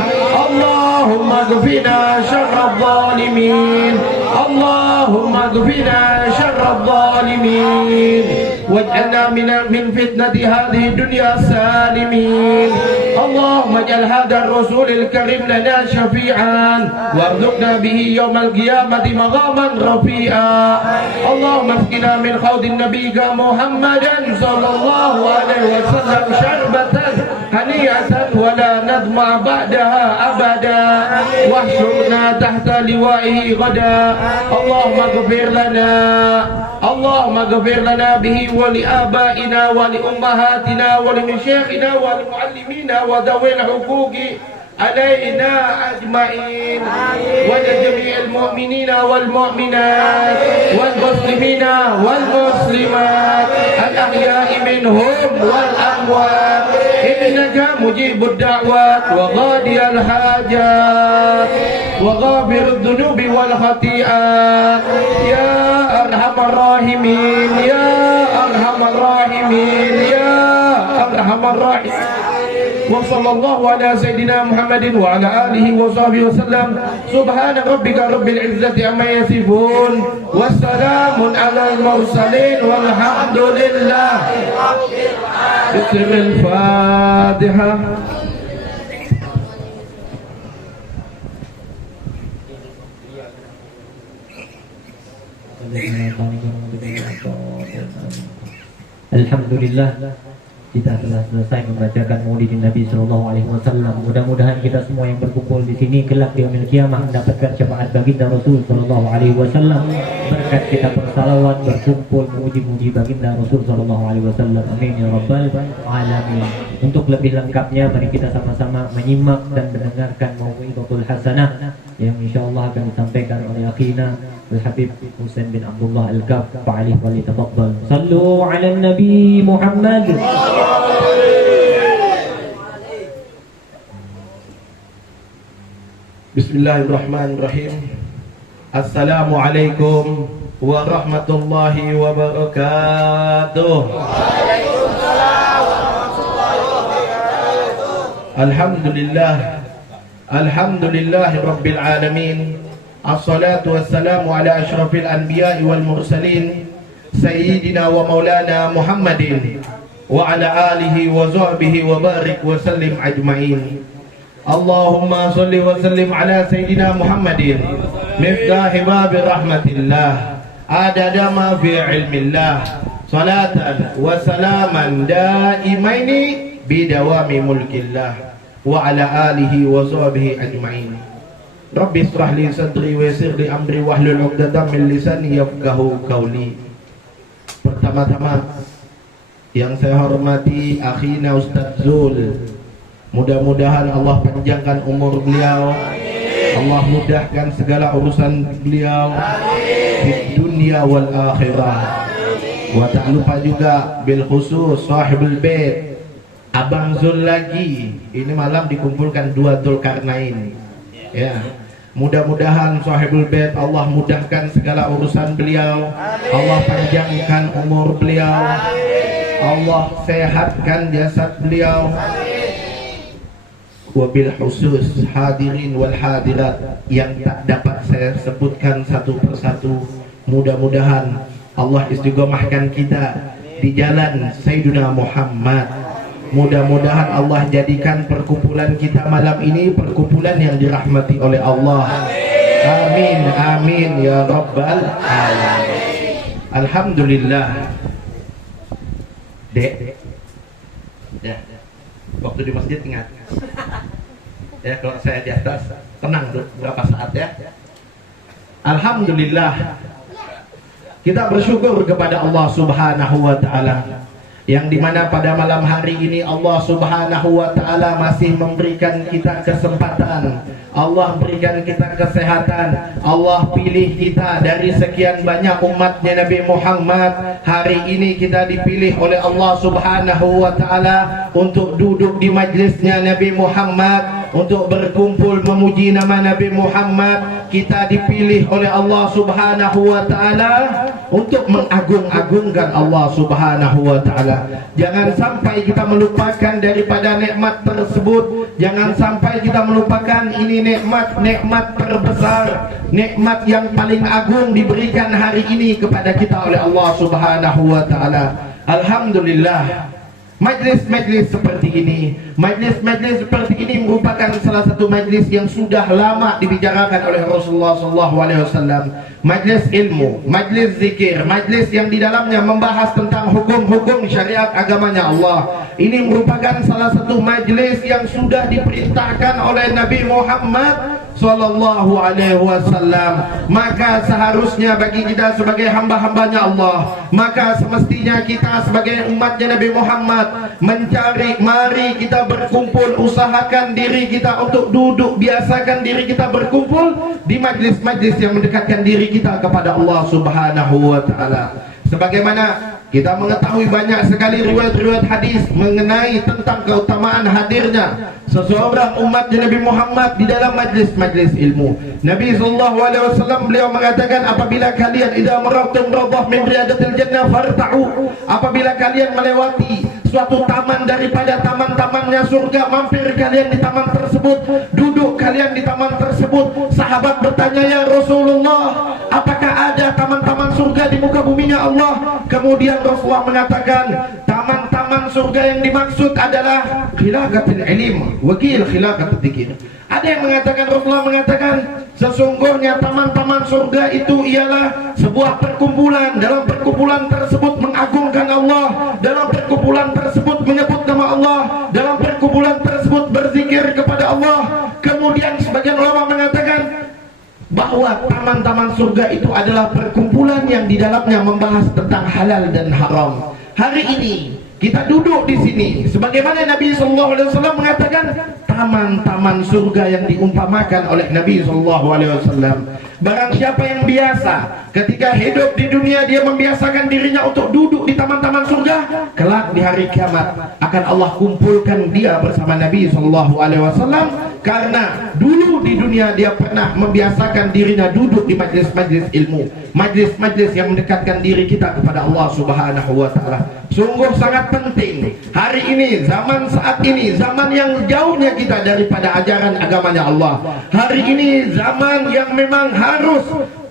اللهم اكفنا شر الظالمين. اللهم اكفنا شر الظالمين واجعلنا من فتنة هذه الدنيا سالمين. اللهم اجعل هذا الرسول الكريم لنا شفيعا وارزقنا به يوم القيامة مقاما رفيعا. اللهم اسقنا من حوض النبي محمدا صلى الله عليه وسلم شربة هنيئة ولا نظمع بعدها أبدا واحشرنا تحت لوائه غدا. اللهم اغفر لنا. اللهم اغفر لنا به ولآبائنا ولأمهاتنا ولمشايخنا ولمعلمينا وذوي الحقوق علينا أجمعين ولجميع المؤمنين والمؤمنات والمسلمين والمسلمات الأحياء منهم والأموات إنك مجيب الدعوات وقاضي الحاجات وغافر الذنوب والخطيئات يا أرحم الراحمين يا أرحم الراحمين يا أرحم الراحمين. وصلى الله على سيدنا محمد وعلى آله وصحبه وسلم. سبحان ربك رب العزة عما يصفون والسلام على المرسلين والحمد لله. بسم الفاتحة. Alhamdulillah, kita telah selesai membacakan Maulidin Nabi Sallallahu Alaihi Wasallam. Mudah-mudahan kita semua yang berkumpul di sini kelak di yaumil qiyamah mendapatkan syafaat baginda Rasul Sallallahu Alaihi Wasallam. Berkat kita bersalawat, berkumpul memuji-muji baginda Rasul Sallallahu Alaihi Wasallam. Amin ya rabbal alamin. Untuk lebih lengkapnya, mari kita sama-sama menyimak dan mendengarkan mau'izatul hasanah yang insyaallah akan disampaikan oleh akhina Al-Habib Husain bin Abdullah Al-Kaf. Fa'alih wali tafaddal. Sallu ala Nabi Muhammad. Bismillahirrahmanirrahim. Assalamualaikum warahmatullahi wabarakatuh. Waalaikumsalam warahmatullahi wabarakatuh. Alhamdulillah. Alhamdulillahi rabbil alamin. Assalatu wassalamu ala asyrafil anbiya'i wal mursalin Sayyidina wa maulana Muhammadin wa ala alihi wa sahbihi wa barik wa sallim ajma'in. Allahumma salli wa sallim ala Sayyidina Muhammadin miftahi babi rahmatillah adada ma fi ilmillah salatan wa salaman daimaini bidawami mulkillah wa ala alihi wa sahbihi ajma'in. Rabbi israh li sadri wa yassir li amri wahlul 'uqdatam min lisani yafqahu qawli. Pertama-tama yang saya hormati akhina Ustaz Zul, mudah-mudahan Allah panjangkan umur beliau, Allah mudahkan segala urusan beliau di dunia wal akhirah. Wa tak lupa juga bil khusus sahibul bait Abang Zul lagi. Ini malam dikumpulkan dua Dzulkarnain. Ya, mudah-mudahan sahibul bait Allah mudahkan segala urusan beliau, Allah panjangkan umur beliau, Allah sehatkan jasad beliau. Wabil khusus hadirin wal hadirat yang tak dapat saya sebutkan satu persatu, mudah-mudahan Allah istiqomahkan kita di jalan Sayyidina Muhammad. Mudah-mudahan Allah jadikan perkumpulan kita malam ini perkumpulan yang dirahmati oleh Allah. Amin amin ya rabbal alamin. Alhamdulillah. Dek. Ya. Waktu di masjid ingat. Ya, kalau saya di atas tenang dulu berapa saat ya. Alhamdulillah. Kita bersyukur kepada Allah Subhanahu wa taala yang dimana pada malam hari ini Allah Subhanahu wa ta'ala masih memberikan kita kesempatan, Allah berikan kita kesehatan, Allah pilih kita dari sekian banyak umatnya Nabi Muhammad. Hari ini kita dipilih oleh Allah Subhanahu wa ta'ala untuk duduk di majlisnya Nabi Muhammad, untuk berkumpul memuji nama Nabi Muhammad. Kita dipilih oleh Allah Subhanahu wa ta'ala untuk mengagung-agungkan Allah Subhanahu wa ta'ala. Jangan sampai kita melupakan daripada nikmat tersebut. Jangan sampai kita melupakan ini nikmat terbesar, nikmat yang paling agung diberikan hari ini kepada kita oleh Allah Subhanahu wa ta'ala. Alhamdulillah. Majlis-majlis seperti ini, majlis-majlis seperti ini merupakan salah satu majlis yang sudah lama dibicarakan oleh Rasulullah SAW. Majlis ilmu, majlis zikir, majlis yang di dalamnya membahas tentang hukum-hukum syariat agamanya Allah. Ini merupakan salah satu majlis yang sudah diperintahkan oleh Nabi Muhammad Sallallahu Alaihi Wasallam. Maka seharusnya bagi kita sebagai hamba-hambanya Allah, maka semestinya kita sebagai umatnya Nabi Muhammad mencari, mari kita berkumpul, usahakan diri kita untuk duduk, biasakan diri kita berkumpul di majlis-majlis yang mendekatkan diri kita kepada Allah Subhanahu wa ta'ala. Sebagaimana kita mengetahui banyak sekali riwayat-riwayat hadis mengenai tentang keutamaan hadirnya seseorang umatnya Nabi Muhammad di dalam majlis-majlis ilmu. Nabi SAW beliau mengatakan, apabila kalian idza marartum rawdah min riyadatil jannah farta'u, apabila kalian melewati suatu taman daripada taman-tamannya surga, mampir kalian di taman tersebut, duduk kalian di taman tersebut. Sahabat bertanya, ya Rasulullah, apakah ada taman-taman surga di muka buminya Allah? Kemudian Rasulullah mengatakan, taman-taman surga yang dimaksud adalah khilaqatul ilm, wakil khilaqatul dzikir. Ada yang mengatakan, Rasulullah mengatakan, sesungguhnya taman-taman surga itu ialah sebuah perkumpulan. Dalam perkumpulan tersebut mengagungkan Allah, dalam perkumpulan tersebut menyebut nama Allah, dalam perkumpulan tersebut berzikir kepada Allah. Kemudian sebagian ulama mengatakan bahwa taman-taman surga itu adalah perkumpulan yang di dalamnya membahas tentang halal dan haram. Hari ini kita duduk di sini sebagaimana Nabi SAW mengatakan, taman-taman surga yang diumpamakan oleh Nabi SAW. Barang siapa yang biasa ketika hidup di dunia dia membiasakan dirinya untuk duduk di taman-taman surga, kelak di hari kiamat akan Allah kumpulkan dia bersama Nabi SAW, karena dulu di dunia dia pernah membiasakan dirinya duduk di majlis-majlis ilmu, majlis-majlis yang mendekatkan diri kita kepada Allah Subhanahu wa ta'ala. Sungguh sangat penting hari ini, zaman saat ini, zaman yang jauhnya kita daripada ajaran agamanya Allah. Hari ini zaman yang memang harus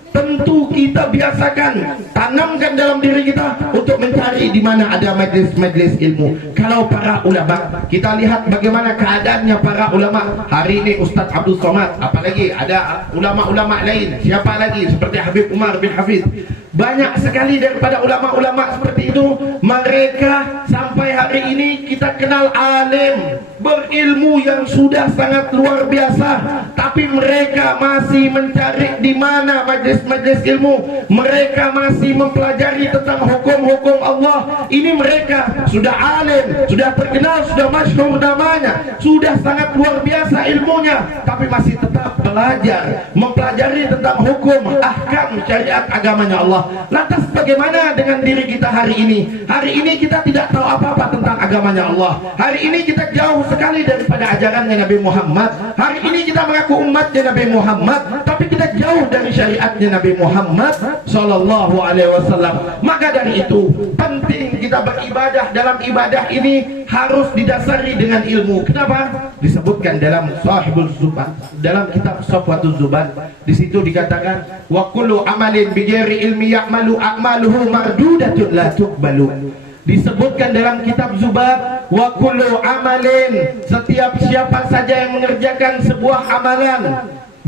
tentu kita biasakan, tanamkan dalam diri kita untuk mencari di mana ada majlis-majlis ilmu. Kalau para ulama, kita lihat bagaimana keadaannya para ulama hari ini. Ustadz Abdul Somad, apalagi ada ulama-ulama lain, siapa lagi seperti Habib Umar bin Hafiz. Banyak sekali daripada ulama-ulama seperti itu, mereka sampai hari ini kita kenal alim, berilmu yang sudah sangat luar biasa, tapi mereka masih mencari di mana majlis-majlis ilmu. Mereka masih mempelajari tentang hukum-hukum Allah. Ini mereka sudah alim, sudah terkenal, sudah masyhur namanya, sudah sangat luar biasa ilmunya, tapi masih tetap belajar, mempelajari tentang hukum, ahkam syariat agamanya Allah. Lantas bagaimana dengan diri kita hari ini? Hari ini kita tidak tahu apa-apa tentang agamanya Allah. Hari ini kita jauh sekali daripada ajarannya Nabi Muhammad. Hari ini kita mengaku umatnya Nabi Muhammad, tapi kita jauh dari syariatnya Nabi Muhammad Sallallahu Alaihi Wasallam. Maka dari itu penting kita beribadah. Dalam ibadah ini harus didasari dengan ilmu. Kenapa? Disebutkan dalam Sahibul Zubat, dalam kitab Safwatul Zubat. Di situ dikatakan, wa kullu amalin bighairi ilmi ya'malu a'maluhu mardudatun la tuqbalu. Disebutkan dalam kitab Zubat, wa kullu amalin, setiap siapa saja yang mengerjakan sebuah amalan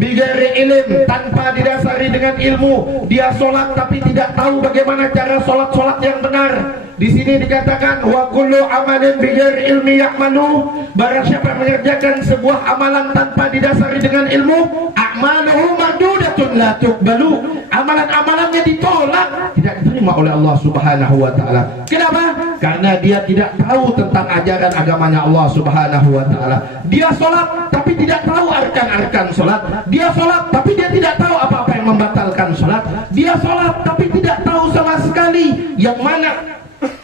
bighairi ilm, tanpa didasari dengan ilmu. Dia sholat tapi tidak tahu bagaimana cara sholat yang benar. Di sini dikatakan wa kullu amalin bighairi ilmi ya'malu, barang siapa mengerjakan sebuah amalan tanpa didasari dengan ilmu, a'maluhu mardudatun la tuqbalu, amalan-amalannya ditolak, tidak diterima oleh Allah Subhanahu wa taala. Kenapa? Karena dia tidak tahu tentang ajaran agamanya Allah Subhanahu wa taala. Dia sholat tapi tidak tahu arkan-arkan sholat. Dia sholat tapi dia tidak tahu apa-apa yang membatalkan sholat. Dia sholat tapi tidak tahu sama sekali yang mana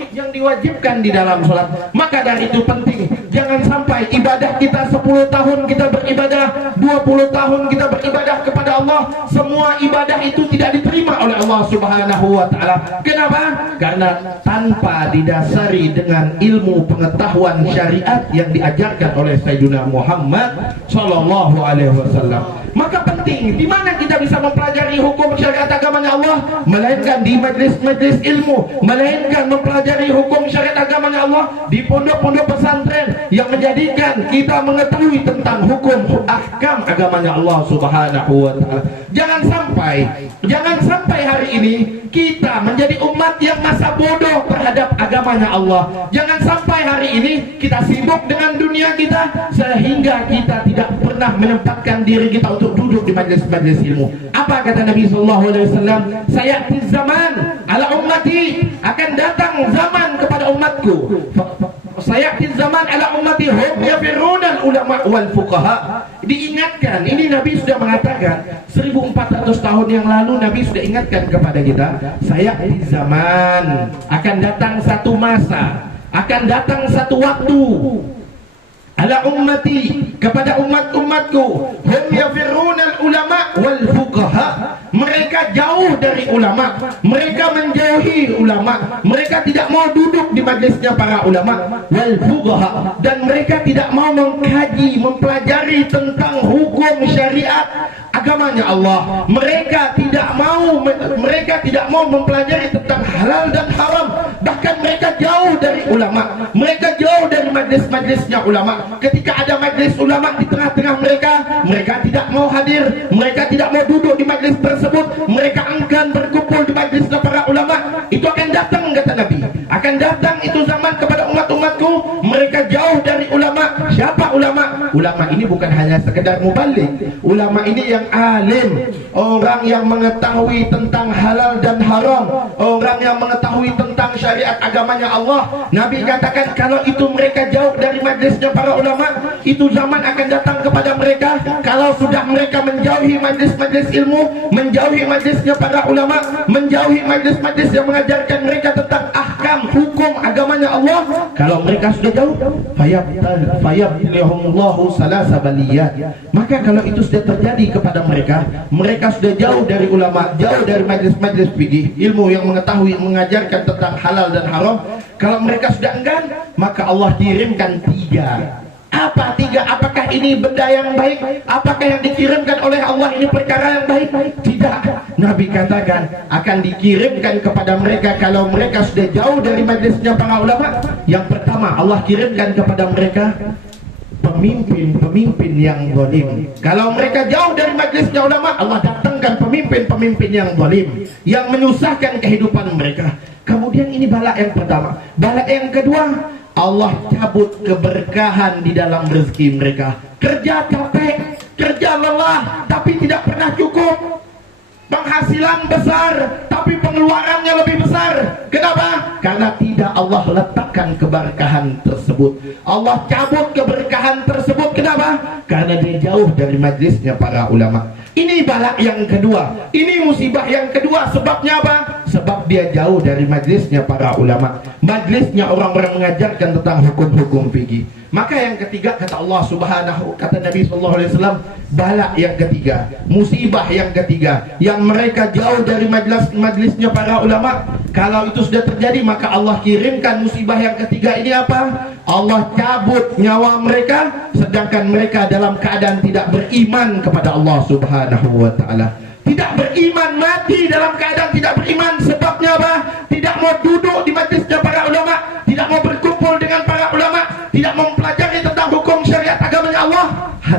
yang diwajibkan di dalam sholat. Maka dari itu penting, jangan sampai ibadah kita 10 tahun kita beribadah, 20 tahun kita beribadah kepada Allah, semua ibadah itu tidak diterima oleh Allah Subhanahu wa taala. Kenapa? Karena tanpa didasari dengan ilmu pengetahuan syariat yang diajarkan oleh Sayyidina Muhammad sallallahu alaihi wasallam. Maka penting, di mana kita bisa mempelajari hukum syariat agamanya Allah? Melainkan di majlis-majlis ilmu, melainkan mempelajari hukum syariat agamanya Allah di pondok-pondok pesantren yang menjadikan kita mengetahui tentang hukum ahkam agamanya Allah Subhanahu wa taala. Jangan sampai hari ini kita menjadi umat yang masa bodoh terhadap agamanya Allah. Jangan sampai hari ini kita sibuk dengan dunia kita sehingga kita tidak pernah menyempatkan diri kita untuk duduk di majlis-majlis ilmu. Apa kata Nabi sallallahu alaihi wasallam? Sayati zaman ala ummati, akan datang zaman kepada umatku. Sayati zaman ala ummati hum yafiruna ulama wal fuqaha. Diingatkan, ini Nabi sudah mengatakan 1400 tahun yang lalu Nabi sudah ingatkan kepada kita, sayati zaman, akan datang satu masa, akan datang satu waktu ala ummati, kepada umat-umatku, hum yafiruna ulama wal fuqaha, mereka jauh dari ulama, mereka menjauhi ulama, mereka tidak mau duduk di majlisnya para ulama, wal fuqaha, dan mereka tidak mau mengkaji, mempelajari tentang hukum syariat agamanya Allah. Mereka tidak mau mempelajari tentang halal dan haram. Bahkan mereka jauh dari ulama, mereka jauh dari majlis-majlisnya ulama. Ketika ada majlis ulama di tengah-tengah mereka tidak mau hadir, mereka tidak mau duduk di majlis tersebut, mereka enggan berkumpul di majlis para ulama. Itu akan datang, kata Nabi, akan datang itu zaman kepada umat-umatku, mereka jauh dari ulama. Siapa ulama? Ulama ini bukan hanya sekedar mubalik, ulama ini yang alim, orang yang mengetahui tentang halal dan haram, orang yang mengetahui tentang syariat agamanya Allah. Nabi katakan kalau itu mereka jauh dari majlisnya para ulama, itu zaman akan datang kepada mereka. Kalau sudah mereka menjauhi majlis-majlis ilmu, menjauhi majlisnya para ulama, menjauhi majlis-majlis yang mengajarkan mereka tentang ahkam hukum agamanya Allah, kalau mereka sudah jauh, fayabtilihumullahu salasa baliyat, maka kalau itu sudah terjadi kepada mereka sudah jauh dari ulama, jauh dari majlis-majlis fikih, ilmu yang mengetahui, mengajarkan tentang halal dan haram. Kalau mereka sudah enggan, maka Allah kirimkan 3. Apa 3? Apakah ini benda yang baik? Apakah yang dikirimkan oleh Allah ini perkara yang baik? Tidak. Nabi katakan akan dikirimkan kepada mereka kalau mereka sudah jauh dari majlisnya para ulama. Yang pertama, Allah kirimkan kepada mereka pemimpin-pemimpin yang zalim. Kalau mereka jauh dari majlisnya ulama, Allah datangkan pemimpin-pemimpin yang zalim, yang menyusahkan kehidupan mereka. Kemudian ini bala yang pertama. Bala yang kedua, Allah cabut keberkahan di dalam rezeki mereka. Kerja capek, kerja lelah, tapi tidak pernah cukup. Penghasilan besar, tapi pengeluarannya lebih besar. Kenapa? Karena tidak Allah letakkan keberkahan tersebut. Allah cabut keberkahan tersebut. Kenapa? Karena dia jauh dari majlisnya para ulama. Ini bala yang kedua, ini musibah yang kedua. Sebabnya apa? Sebab dia jauh dari majlisnya para ulama, majlisnya orang-orang mengajarkan tentang hukum-hukum fikih. Maka yang ketiga, kata Allah Subhanahu, kata Nabi sallallahu alaihi wasallam, bala yang ketiga, musibah yang ketiga, yang mereka jauh dari majlisnya para ulama. Kalau itu sudah terjadi, maka Allah kirimkan musibah yang ketiga ini apa? Allah cabut nyawa mereka, sedangkan mereka dalam keadaan tidak beriman kepada Allah Subhanahu wa ta'ala. Tidak beriman, mati dalam keadaan tidak beriman. Sebabnya apa? Tidak mau duduk di majlisnya para ulama, tidak mau berkumpul dengan para ulama, tidak mempelajari tentang hukum syariat agamanya Allah.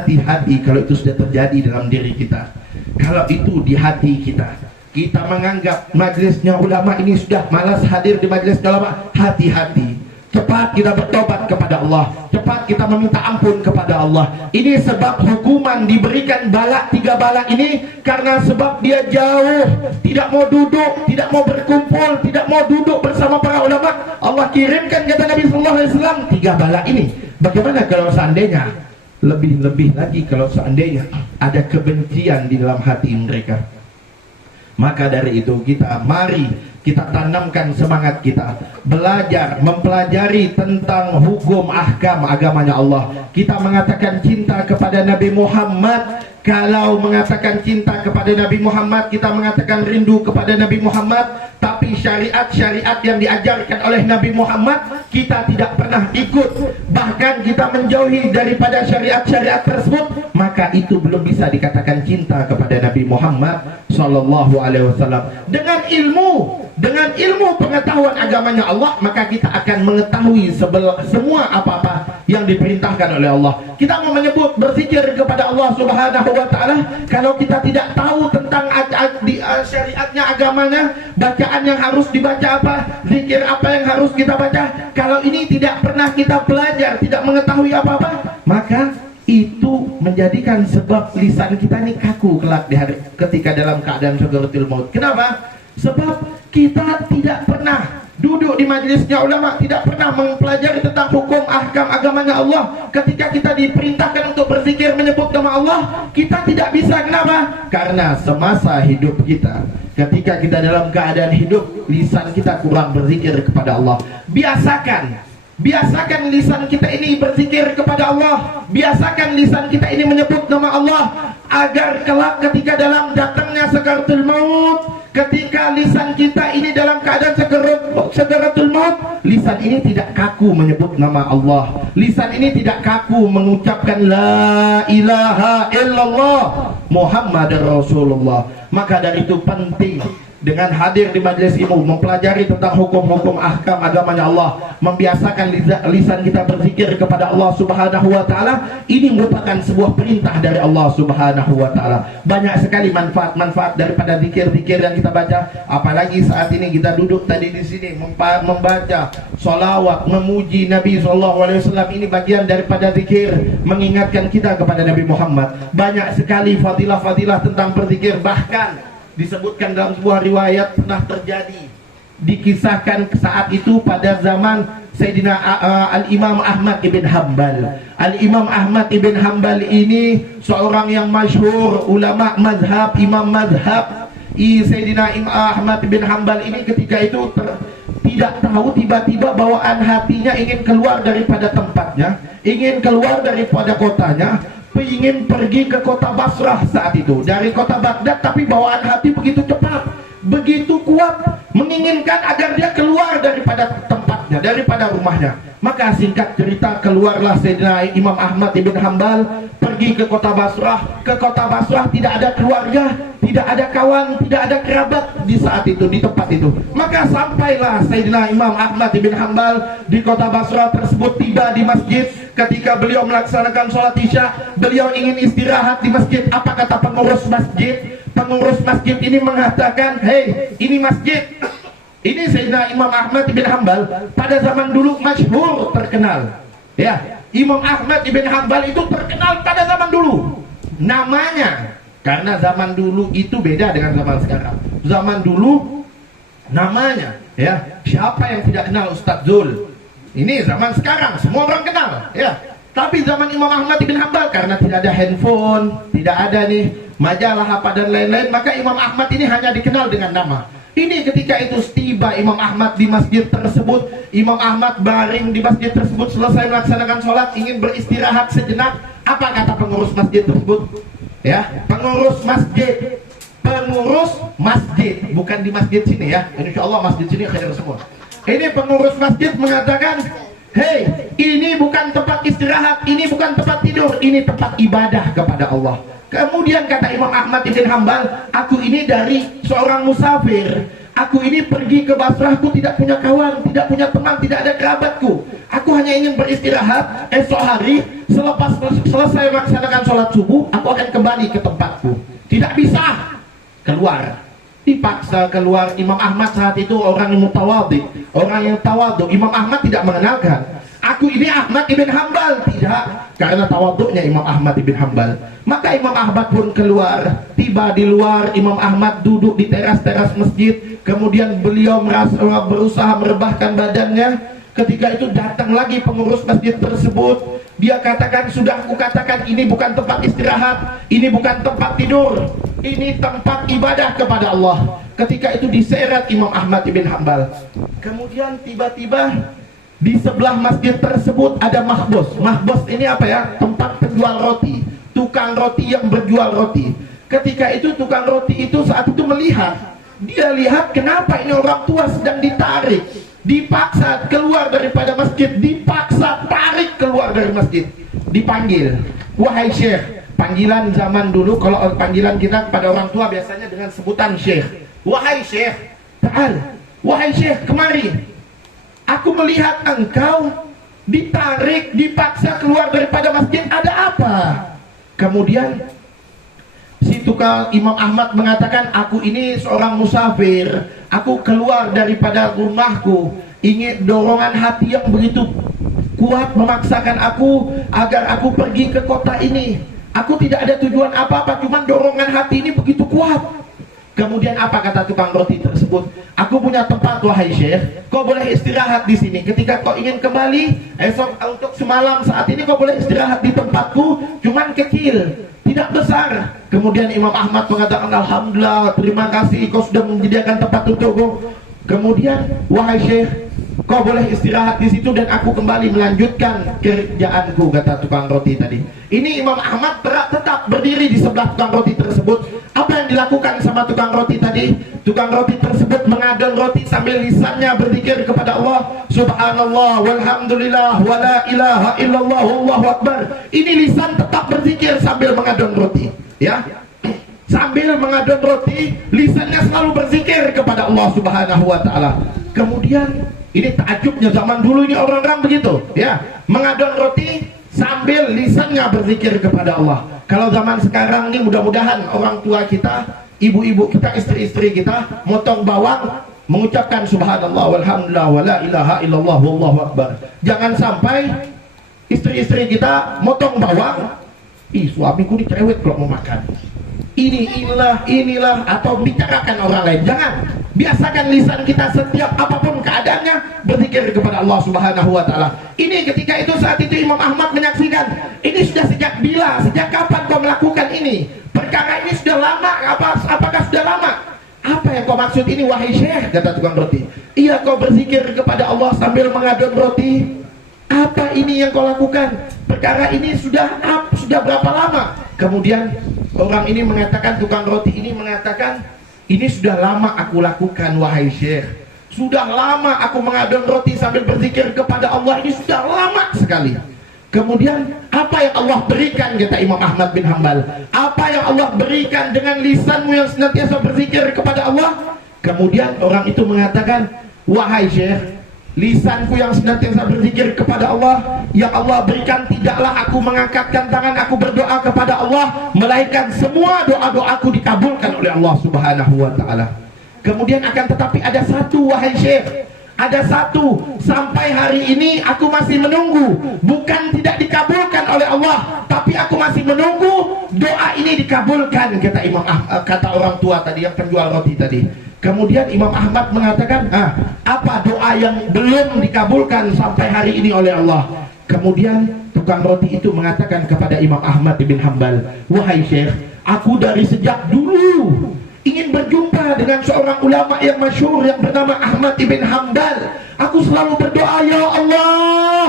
hati-hati kalau itu sudah terjadi dalam diri kita. Kalau itu di hati kita, kita menganggap majelisnya ulama ini sudah malas hadir di majelis ulama, hati-hati. Cepat kita bertobat kepada Allah, cepat kita meminta ampun kepada Allah. Ini sebab hukuman diberikan bala 3 bala ini karena sebab dia jauh, tidak mau duduk, tidak mau berkumpul, tidak mau duduk bersama para ulama. Allah kirimkan, kata Nabi sallallahu alaihi wasallam, 3 bala ini. Bagaimana kalau seandainya lebih-lebih lagi kalau seandainya ada kebencian di dalam hati mereka? Maka dari itu mari kita tanamkan semangat kita belajar, mempelajari tentang hukum ahkam agamanya Allah. Kita mengatakan cinta kepada Nabi Muhammad. Kalau mengatakan cinta kepada Nabi Muhammad, kita mengatakan rindu kepada Nabi Muhammad, tapi syariat-syariat yang diajarkan oleh Nabi Muhammad kita tidak pernah ikut, bahkan kita menjauhi daripada syariat-syariat tersebut, maka itu belum bisa dikatakan cinta kepada Nabi Muhammad sallallahu alaihi wasallam. Dengan ilmu pengetahuan agamanya Allah, maka kita akan mengetahui semua apa-apa yang diperintahkan oleh Allah. Kita mau menyebut berzikir kepada Allah Subhanahu wa taala, kalau kita tidak tahu tentang syariatnya, agamanya, bacaan yang harus dibaca apa, zikir apa yang harus kita baca, kalau ini tidak pernah kita belajar, tidak mengetahui apa-apa, maka itu menjadikan sebab lisan kita ini kaku kelak di hari ketika dalam keadaan sakaratul maut. Kenapa? Sebab kita tidak pernah duduk di majelisnya ulama, tidak pernah mempelajari tentang hukum ahkam agamanya Allah. Ketika kita diperintahkan untuk berzikir menyebut nama Allah, kita tidak bisa. Kenapa? Karena semasa hidup kita, ketika kita dalam keadaan hidup, lisan kita kurang berzikir kepada Allah. Biasakan lisan kita ini berzikir kepada Allah. Biasakan lisan kita ini menyebut nama Allah, agar kelak ketika dalam datangnya sakaratul maut, ketika lisan kita ini dalam keadaan sakaratul maut, lisan ini tidak kaku menyebut nama Allah, lisan ini tidak kaku mengucapkan la ilaha illallah Muhammadar Rasulullah. Maka dari itu penting dengan hadir di majelis ilmu, mempelajari tentang hukum-hukum ahkam agamanya Allah, membiasakan lisan kita berzikir kepada Allah Subhanahu wa taala. Ini merupakan sebuah perintah dari Allah Subhanahu wa taala. Banyak sekali manfaat-manfaat daripada zikir-zikir yang kita baca. Apalagi saat ini kita duduk tadi di sini membaca sholawat, memuji Nabi sallallahu alaihi wasallam. Ini bagian daripada zikir, mengingatkan kita kepada Nabi Muhammad. Banyak sekali fadilah-fadilah tentang berzikir, bahkan disebutkan dalam sebuah riwayat pernah terjadi, dikisahkan saat itu pada zaman Sayyidina Al-Imam Ahmad ibn Hanbal. Al-Imam Ahmad ibn Hanbal ini seorang yang masyhur, ulama mazhab, imam mazhab. Sayyidina Ahmad ibn Hanbal ini ketika itu tidak tahu, tiba-tiba bawaan hatinya ingin keluar daripada tempatnya, ingin keluar daripada kotanya, ingin pergi ke kota Basrah saat itu dari kota Baghdad, tapi bawaan hati begitu cepat, begitu kuat, menginginkan agar dia keluar daripada tempatnya, daripada rumahnya. Maka singkat cerita, keluarlah Sayyidina Imam Ahmad ibn Hanbal pergi ke kota Basrah. Ke kota Basrah tidak ada keluarga, tidak ada kawan, tidak ada kerabat di saat itu, di tempat itu. Maka sampailah Sayyidina Imam Ahmad ibn Hanbal di kota Basrah tersebut, tiba di masjid. Ketika beliau melaksanakan sholat isya, beliau ingin istirahat di masjid. Apa kata pengurus masjid? Pengurus masjid ini mengatakan, "Hei, ini masjid. Ini Sayyidina Imam Ahmad ibn Hanbal pada zaman dulu masyhur, terkenal. Ya, Imam Ahmad ibn Hanbal itu terkenal pada zaman dulu. Namanya, karena zaman dulu itu beda dengan zaman sekarang. Zaman dulu namanya, ya, siapa yang tidak kenal Ustadz Zul? Ini zaman sekarang semua orang kenal, ya. Tapi zaman Imam Ahmad ibn Hanbal, karena tidak ada handphone, tidak ada nih majalah apa dan lain-lain, maka Imam Ahmad ini hanya dikenal dengan nama. Ini ketika itu tiba Imam Ahmad di masjid tersebut. Imam Ahmad baring di masjid tersebut, selesai melaksanakan sholat, ingin beristirahat sejenak. Apa kata pengurus masjid tersebut? Ya, pengurus masjid, bukan di masjid sini ya. Insya Allah masjid sini khair semua. Ini pengurus masjid mengatakan, "Hei, ini bukan tempat istirahat, ini bukan tempat tidur, ini tempat ibadah kepada Allah." Kemudian kata Imam Ahmad ibn Hanbal, "Aku ini dari seorang musafir. Aku ini pergi ke Basrah, aku tidak punya kawan, tidak punya teman, tidak ada kerabatku. Aku aku hanya ingin beristirahat. Esok hari selepas selesai melaksanakan sholat subuh, aku akan kembali ke tempatku. Tidak bisa keluar, dipaksa keluar. Imam Ahmad saat itu orang yang mutawadhi, orang yang tawadhu. Imam Ahmad tidak mengenalkan, aku ini Ahmad ibn Hambal, tidak, karena tawadhunya Imam Ahmad ibn Hambal. Maka Imam Ahmad pun keluar. Tiba di luar, Imam Ahmad duduk di teras-teras masjid. Kemudian beliau berusaha merebahkan badannya. Ketika itu datang lagi pengurus masjid tersebut. Dia katakan, sudah aku katakan ini bukan tempat istirahat, ini bukan tempat tidur, ini tempat ibadah kepada Allah. Ketika itu diseret Imam Ahmad ibn Hambal. Kemudian tiba-tiba di sebelah masjid tersebut ada mahbos. Mahbos ini apa ya? Tempat penjual roti, tukang roti yang berjual roti. Ketika itu tukang roti itu saat itu melihat, dia lihat kenapa ini orang tua sedang ditarik, dipaksa keluar daripada masjid, dipaksa tarik keluar dari masjid, dipanggil, wahai syekh. Panggilan zaman dulu, kalau panggilan kita kepada orang tua biasanya dengan sebutan syekh. Wahai syekh, ta'al, wahai syekh, kemari. Aku melihat engkau ditarik, dipaksa keluar daripada masjid, ada apa? Kemudian si tukang Imam Ahmad mengatakan, aku ini seorang musafir, aku keluar daripada rumahku, ingin dorongan hati yang begitu kuat memaksakan aku agar aku pergi ke kota ini. Aku tidak ada tujuan apa-apa, cuman dorongan hati ini begitu kuat. Kemudian apa kata tukang roti tersebut? Aku punya tempat, wahai syekh, kau boleh istirahat di sini. Ketika kau ingin kembali esok untuk semalam, saat ini kau boleh istirahat di tempatku, cuman kecil, tidak besar. Kemudian Imam Ahmad mengatakan, alhamdulillah, terima kasih, kau sudah menyediakan tempat untukku. Kemudian, wahai syekh, kau boleh istirahat di situ dan aku kembali melanjutkan kerjaanku, kata tukang roti tadi. Ini Imam Ahmad tetap berdiri di sebelah tukang roti tersebut. Apa yang dilakukan sama tukang roti tadi? Tukang roti tersebut mengadon roti sambil lisannya berzikir kepada Allah, subhanallah, walhamdulillah, wala ilaha illallah, wallahu akbar. Ini lisan tetap berzikir sambil mengadon roti, ya. Sambil mengadon roti, lisannya selalu berzikir kepada Allah subhanahu wa ta'ala. Kemudian ini takjubnya zaman dulu, ini orang-orang begitu, ya, mengadon roti sambil lisannya berzikir kepada Allah. Kalau zaman sekarang ini mudah-mudahan orang tua kita, ibu-ibu kita, istri-istri kita motong bawang mengucapkan subhanallah walhamdulillah wala ilaha illallah wallahu akbar. Jangan sampai istri-istri kita motong bawang, ih suamiku ini cerewet kalau mau makan, inilah atau bicarakan orang lain. Jangan, biasakan lisan kita setiap apapun keadaannya berzikir kepada Allah subhanahu wa ta'ala. Ini ketika itu, saat itu Imam Ahmad menyaksikan, ini sudah sejak bila, sejak kapan kau melakukan ini? Perkara ini sudah lama, apakah sudah lama? Apa yang kau maksud ini, wahai syekh? Kata tukang roti. Iya, kau berzikir kepada Allah sambil mengadon roti. Apa ini yang kau lakukan? Perkara ini sudah berapa lama? Kemudian orang ini mengatakan, tukang roti ini mengatakan, ini sudah lama aku lakukan, wahai syekh. Sudah lama aku mengadon roti sambil berzikir kepada Allah, ini sudah lama sekali. Kemudian apa yang Allah berikan, kata Imam Ahmad bin Hambal, apa yang Allah berikan dengan lisanmu yang senantiasa berzikir kepada Allah? Kemudian orang itu mengatakan, wahai syekh, lisanku yang senantiasa berzikir kepada Allah, yang Allah berikan, tidaklah aku mengangkatkan tangan aku berdoa kepada Allah, melainkan semua doa-doaku dikabulkan oleh Allah subhanahu wa ta'ala. Kemudian akan tetapi ada satu, wahai syekh, ada satu, sampai hari ini aku masih menunggu. Bukan tidak dikabulkan oleh Allah, tapi aku masih menunggu doa ini dikabulkan, kata kata orang tua tadi yang penjual roti tadi. Kemudian Imam Ahmad mengatakan, apa doa yang belum dikabulkan sampai hari ini oleh Allah? Kemudian tukang roti itu mengatakan kepada Imam Ahmad bin Hambal, wahai syekh, aku dari sejak dulu ingin berjumpa dengan seorang ulama yang masyhur yang bernama Ahmad bin Hambal. Aku selalu berdoa, ya Allah,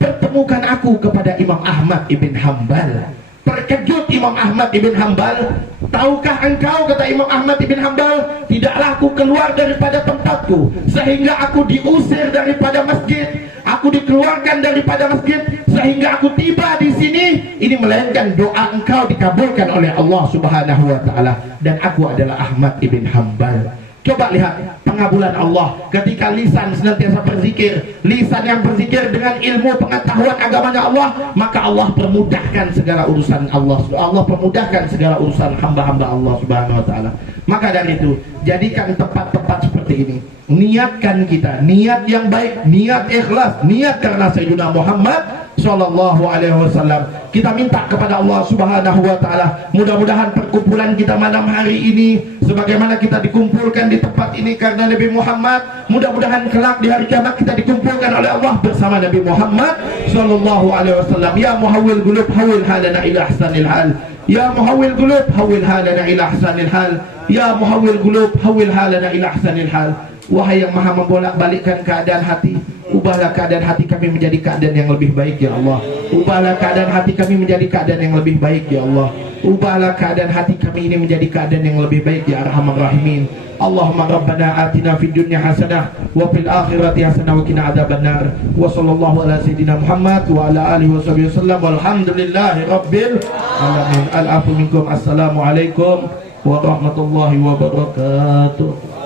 pertemukan aku kepada Imam Ahmad bin Hambal. Terkejut Imam Ahmad bin Hambal. Tahukah engkau, kata Imam Ahmad bin Hambal, tidaklah aku keluar daripada tempatku sehingga aku diusir daripada masjid, aku dikeluarkan daripada masjid sehingga aku tiba di sini, ini melainkan doa engkau dikabulkan oleh Allah subhanahu wa ta'ala, dan aku adalah Ahmad bin Hambal. Coba lihat pengabulan Allah ketika lisan senantiasa berzikir, lisan yang berzikir dengan ilmu pengetahuan agamanya Allah, maka Allah permudahkan segala urusan Allah. Allah permudahkan segala urusan hamba-hamba Allah Subhanahu wa taala. Maka dari itu, jadikan tempat-tempat seperti ini. Niatkan kita, niat yang baik, niat ikhlas, niat karena Sayyidina Muhammad Sallallahu Alaihi Wasallam. Kita minta kepada Allah Subhanahu Wa Taala, mudah-mudahan perkumpulan kita malam hari ini, sebagaimana kita dikumpulkan di tempat ini karena Nabi Muhammad, mudah-mudahan kelak di hari kiamat kita dikumpulkan oleh Allah bersama Nabi Muhammad Sallallahu Alaihi Wasallam. Ya muhawwil qulub hawwil halana ila ahsanil hal. Ya muhawwil qulub hawwil halana ila ahsanil hal. Ya muhawwil qulub hawwil halana ila ahsanil hal. Wahai yang maha membolak-balikkan keadaan hati, ubahlah keadaan hati kami menjadi keadaan yang lebih baik ya Allah. Ubahlah keadaan hati kami menjadi keadaan yang lebih baik ya Allah. Ubahlah keadaan hati kami ini menjadi keadaan yang lebih baik ya Arhamar Rahimin. Allahumma rabbana atina fid dunya hasanah wa fil akhirati hasanah wa qina adzabannar. Wa sallallahu ala sayyidina Muhammad wa ala alihi washabihi wasallam. Walhamdulillahi rabbil alamin. Al-afu minkum. Assalamualaikum warahmatullahi wabarakatuh.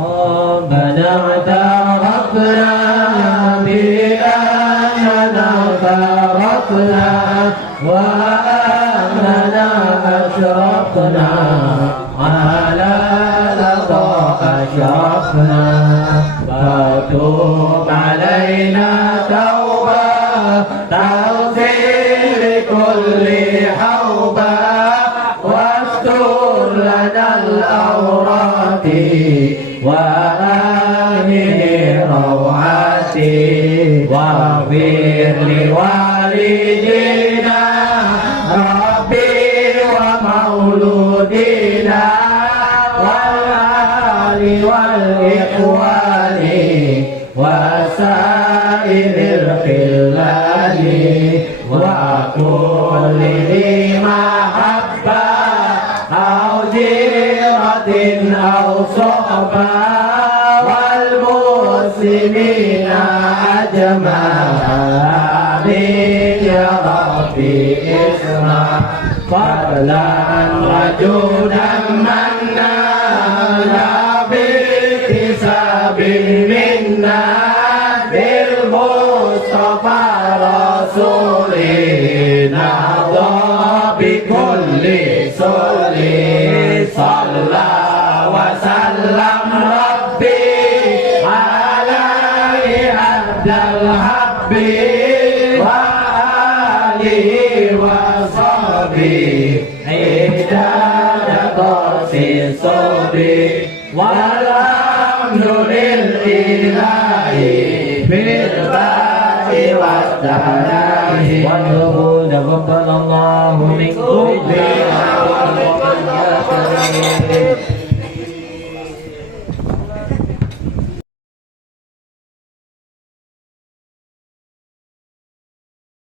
ربنا اعترفنا بأننا فرطنا وأننا أشرقنا على لظى أشرفنا فتوب علينا توبة تغفر لكل حوبة واستر لنا الأورات وآمن روعتي واغفر لوالدينا ربي ومولودينا والآل والإخوان وسائر الخلان وكل ذي محبة أو جيرة أو صحبة والمسلمين أجمعين يا ربي اسمع فضلا وجودا منا لا باكتساب منا بالمصطفى رسولنا بكل سل صلى وسلم ربي عليه عبد الحب وآله وصحبه عداد قاسي الصبي والحمد لله في الباء والتهنئ والقبول تقبل الله منكم